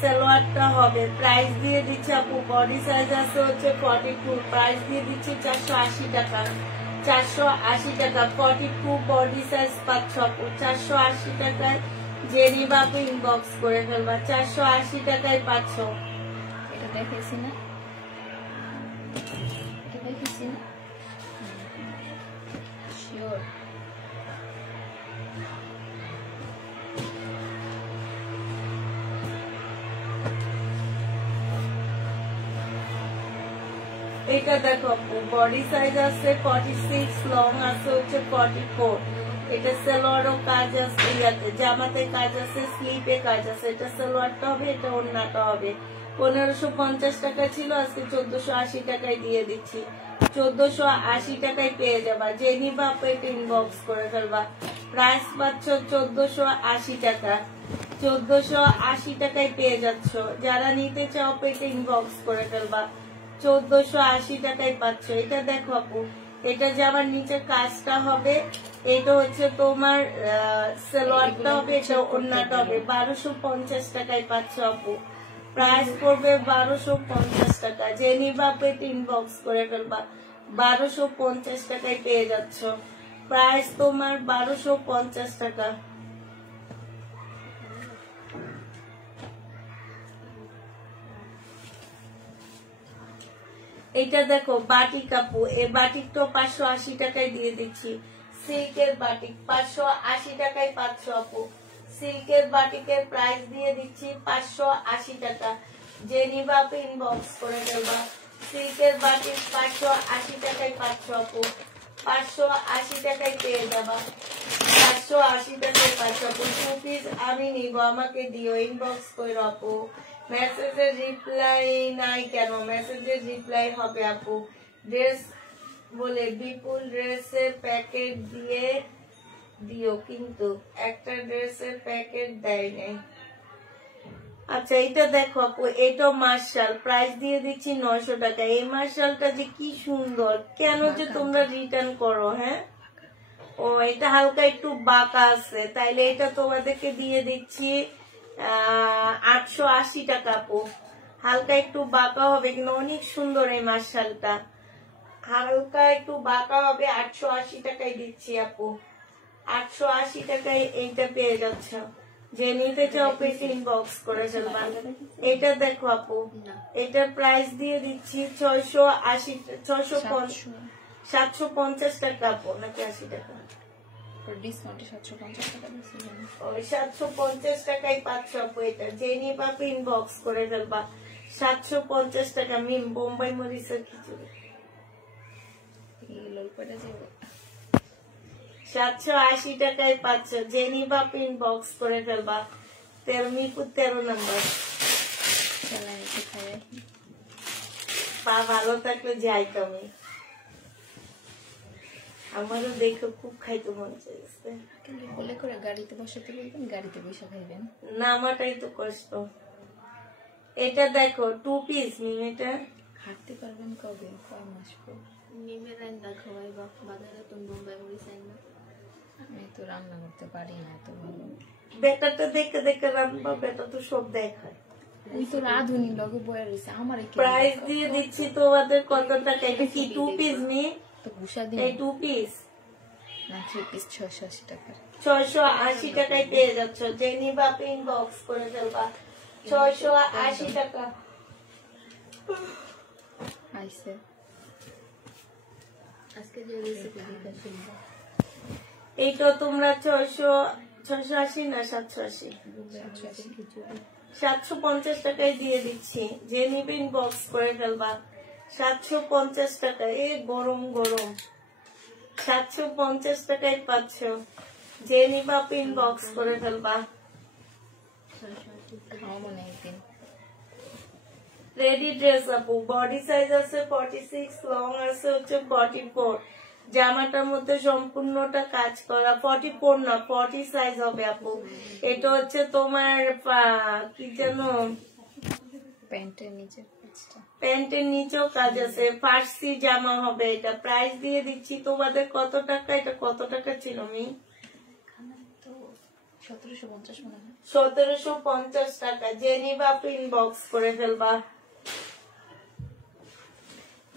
সালোয়ারটা হবে। প্রাইস দিয়ে দিচ্ছি আপু, বডি সাইজ আছে হচ্ছে 42, প্রাইস দিয়ে দিচ্ছি 480 টাকা, 480 টাকা। 42 বডি সাইজ পাচ্ছ আপু 480 টাকায়। যে নিবা আপু ইনবক্স করে ফেলবা, 480 টাকায় পাচ্ছ। এটা দেখেছি না, এটা দেখেছি না শিওর। এটা দেখো আপু, বডি সাইজ আছে 46, লং আছে হচ্ছে 44। এটা সালোয়ারও কাজ আছে, ইয়াতে জামাতে কাজ আছে, স্লিপে কাজ আছে। এটা সালোয়ারটা হবে, এটা ওড়নাটা হবে। 1550 টাকা ছিল, আজকে 1480 টাকায় দিয়ে দিচ্ছি, 1480 টাকায় পেয়ে যাবা। যে নিবা আপু এটা ইনবক্স করে ফেলবা, প্রাইস পাচ্ছ 1480 টাকা, 1480 টাকায় পেয়ে যাচ্ছ। যারা নিতে চাও আপু এটা ইনবক্স করে ফেলবা, 1480 টাকায় পাচ্ছ। এটা দেখো আপু, এটা জামার নিচে কাজটা হবে, এটা হচ্ছে তোমার সালোয়ারটা হবে, এটা ওড়নাটা হবে। 1250 টাকায় পাচ্ছ আপু, প্রাইস পড়বে 1250 টাকা। যে নিবা আপু এটা ইনবক্স করে ফেলবা, 1250 টাকায় পেয়ে যাচ্ছ। প্রাইস তোমার 1250 টাকা। এটা দেখো বাটিক আপু, এই বাটিকটা 580 টাকায় দিয়ে দিচ্ছি। সিল্কের বাটিক 580 টাকায় পাচ্ছ আপু। সিল্কের বাটিকের প্রাইস দিয়ে দিচ্ছি 580 টাকা। যে নিবা আপু ইনবক্স করে ফেলবা, সিল্কের বাটিক 580 টাকায় পাচ্ছ আপু, 580 টাকায় পেয়ে যাবা, 580 টাকায় পাচ্ছ আপু। 2 পিস আমি নিব, আমাকে দিও, ইনবক্স করে আপু। মেসেজের রিপ্লাই নাই কেন? মেসেজের রিপ্লাই হবে আপু। ড্রেস বলে বিপুল ড্রেসের প্যাকেট দিয়ে দিও, কিন্তু একটা ড্রেসের প্যাকেট দেয় নাই। আচ্ছা এটা দেখো আপু, এটা মার্শাল, প্রাইস দিয়ে দিচ্ছি 900 টাকা। এই মার্শালটা যে কি সুন্দর, কেন যে তোমরা রিটার্ন করো? হ্যাঁ, ও এটা হালকা একটু বাঁকা আছে, তাইলে এটা তোমাদেরকে দিয়ে দিচ্ছি 880 টাকা আপু। হালকা একটু বাঁকা হবে, কিন্তু অনেক সুন্দর এই মার্শালটা, হালকা একটু বাঁকা হবে, 880 টাকায় দিচ্ছি আপু। 880 টাকায় এইটা পেয়ে যাচ্ছ। যে নিতে চাও পেটি ইনবক্স করে ফেলবা। এটা দেখো আপু, এটার প্রাইস দিয়ে দিচ্ছি 750 টাকা আপু, নাকি 80 টাকা? ডিসকাউন্টে 750 টাকা দিয়েছিলেন। ওই 750 টাকায় পাচ্ছ আপু। এটা যে নিয়ে পাপু ইনবক্স করে ফেলবা, 750 টাকা। মিম বোম্বাই মরিচের খিচুড়ি 780 টাকায় পাচ্ছ। যে নিয়ে পাপু ইনবক্স করে ফেলবা। মিরপুর 13 নম্বর। পা ভালো থাকলে যাই তুমি, আমারও দেখো খুব খাইতে মন চাইছে। বলে করে গাড়িতে বসাতে বলবেন, গাড়িতে বসে খাইবেন। নামাটাই তো কষ্ট। এটা দেখো 2 পিস মিম, এটা হাঁটতে পারবেন কবে? কয় মাস পর? নিমের রান্না খাওয়াই বাজারে তো বোম্বাই মরিচ না। আমি তো রান্না করতে পারি না এত ভালো। বেটাটা দেখে দেখে রান্না, বেটা তো সব দেখায়। ওই তো রাধুনি লগে বয়ে রয়েছে আমার। প্রাইস দিয়ে দিচ্ছি তোমাদের কত টাকা? এটা কি 2 পিস মি? তো ঘুষা দিন। এই 2 পিস না 3 পিস 680 টাকার। 680 টাকায় পেয়ে যাচ্ছ, যে নিবা ইনবক্স করে ফেলবা। 680 টাকা আইছে আজকে যে রেসিপি দিতেছি এই তো তোমরা 680 না 780 750 টাকায় দিয়ে দিচ্ছি, যে নিবে ইনবক্স করে ফেলবা। 750 টাকা, এই গরম গরম 750 টাকায় পাচ্ছ, যে নিবা ইনবক্স করে ফেলবা। খাওয়া মনে একদিন। রেডি ড্রেস আপু, বডি সাইজ আছে 46, লং আছে হচ্ছে 44। জামাটার মধ্যে সম্পূর্ণটা কাজ করা, 44 না 40 সাইজ হবে আপু। এটা হচ্ছে তোমার কি জানো, প্যান্টের নিচের কাজটা, প্যান্টের নিচেও কাজ আছে, ফার্সি জামা হবে এটা। প্রাইস দিয়ে দিচ্ছি তোমাদের কত টাকা, এটা কত টাকা ছিল আমি? তো 1750 মনে হয়। 1750 টাকা, যে নিবা ইনবক্স করে ফেলবা।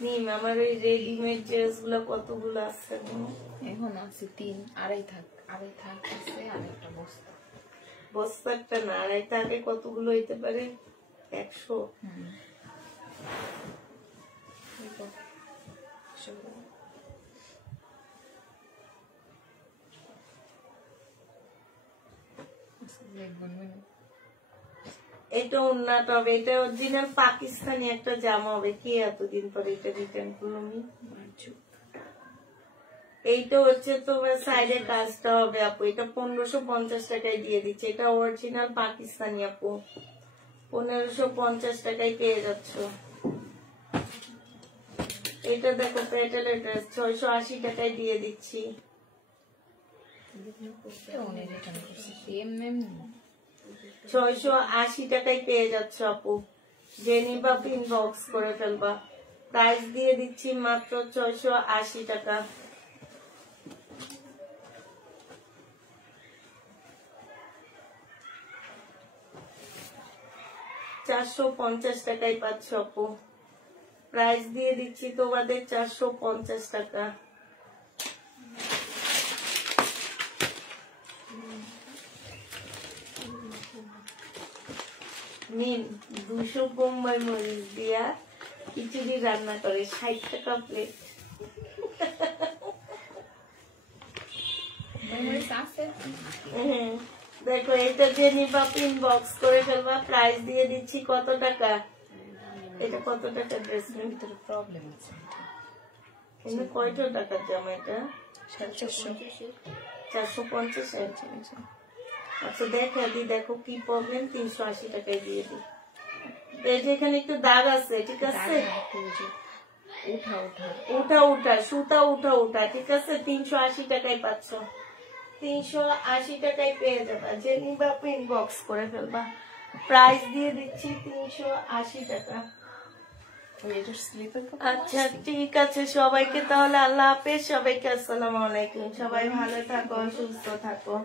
নিম আমার ওই রেডিমেড ড্রেস গুলো কতগুলো আছে, এখন আছে 3, আড়াই থাক আছে আরেকটা বস্তা। বস্তা একটা না, আড়াই থাকে কতগুলো হইতে পারে? 100। এটা উন্নত হবে, এটা অরিজিনাল পাকিস্তানি একটা জামা হবে। কি এতদিন পরে এটা রিটার্ন করলো আমি? এইটা হচ্ছে তোমার সাইডের কাজটা হবে আপু, এটা 1550 টাকায় দিয়ে দিচ্ছে। এটা অরিজিনাল পাকিস্তানি আপু, 1550 টাকায় পেয়ে যাচ্ছ। এটা দেখো প্যাটেলের ড্রেস, 680 টাকায় দিয়ে দিচ্ছি। 680 টাকায় পেয়ে যাচ্ছ আপু, যে নিবা ইনবক্স করে ফেলবা। প্রাইস দিয়ে দিচ্ছি মাত্র 680 টাকা। 450 টাকায় পাচ্ছ আপু, প্রাইস দিয়ে দিচ্ছি তোমাদের 450 টাকা। নিন 200 বোম্বাই মরিচ দিয়া খিচুড়ি রান্না করে, 60 টাকা প্লেট। দেখো এটা যে নিবা ইনবক্স করে ফেলবা। প্রাইস দিয়ে দিচ্ছি কত টাকা, এটা কত টাকা ড্রেস? ভিতরে প্রবলেম আছে, কিন্তু কয়টা টাকার জামা এটা? 450। আচ্ছা দেখা দি, দেখো কি প্রবলেম। 380 টাকায় দিয়ে দি। এই যে এখানে একটু দাগ আছে, ঠিক আছে? উঠা সুতা উঠা, ঠিক আছে? 380 টাকায় পাচ্ছ, 380 টাকায় পেয়ে যাবা। যে নিবা ইনবক্স করে ফেলবা। প্রাইস দিয়ে দিচ্ছি 380 টাকা। আচ্ছা ঠিক আছে, সবাইকে তাহলে আল্লাহ হাফেজ, সবাইকে আসসালামু আলাইকুম। সবাই ভালো থাকো, সুস্থ থাকো।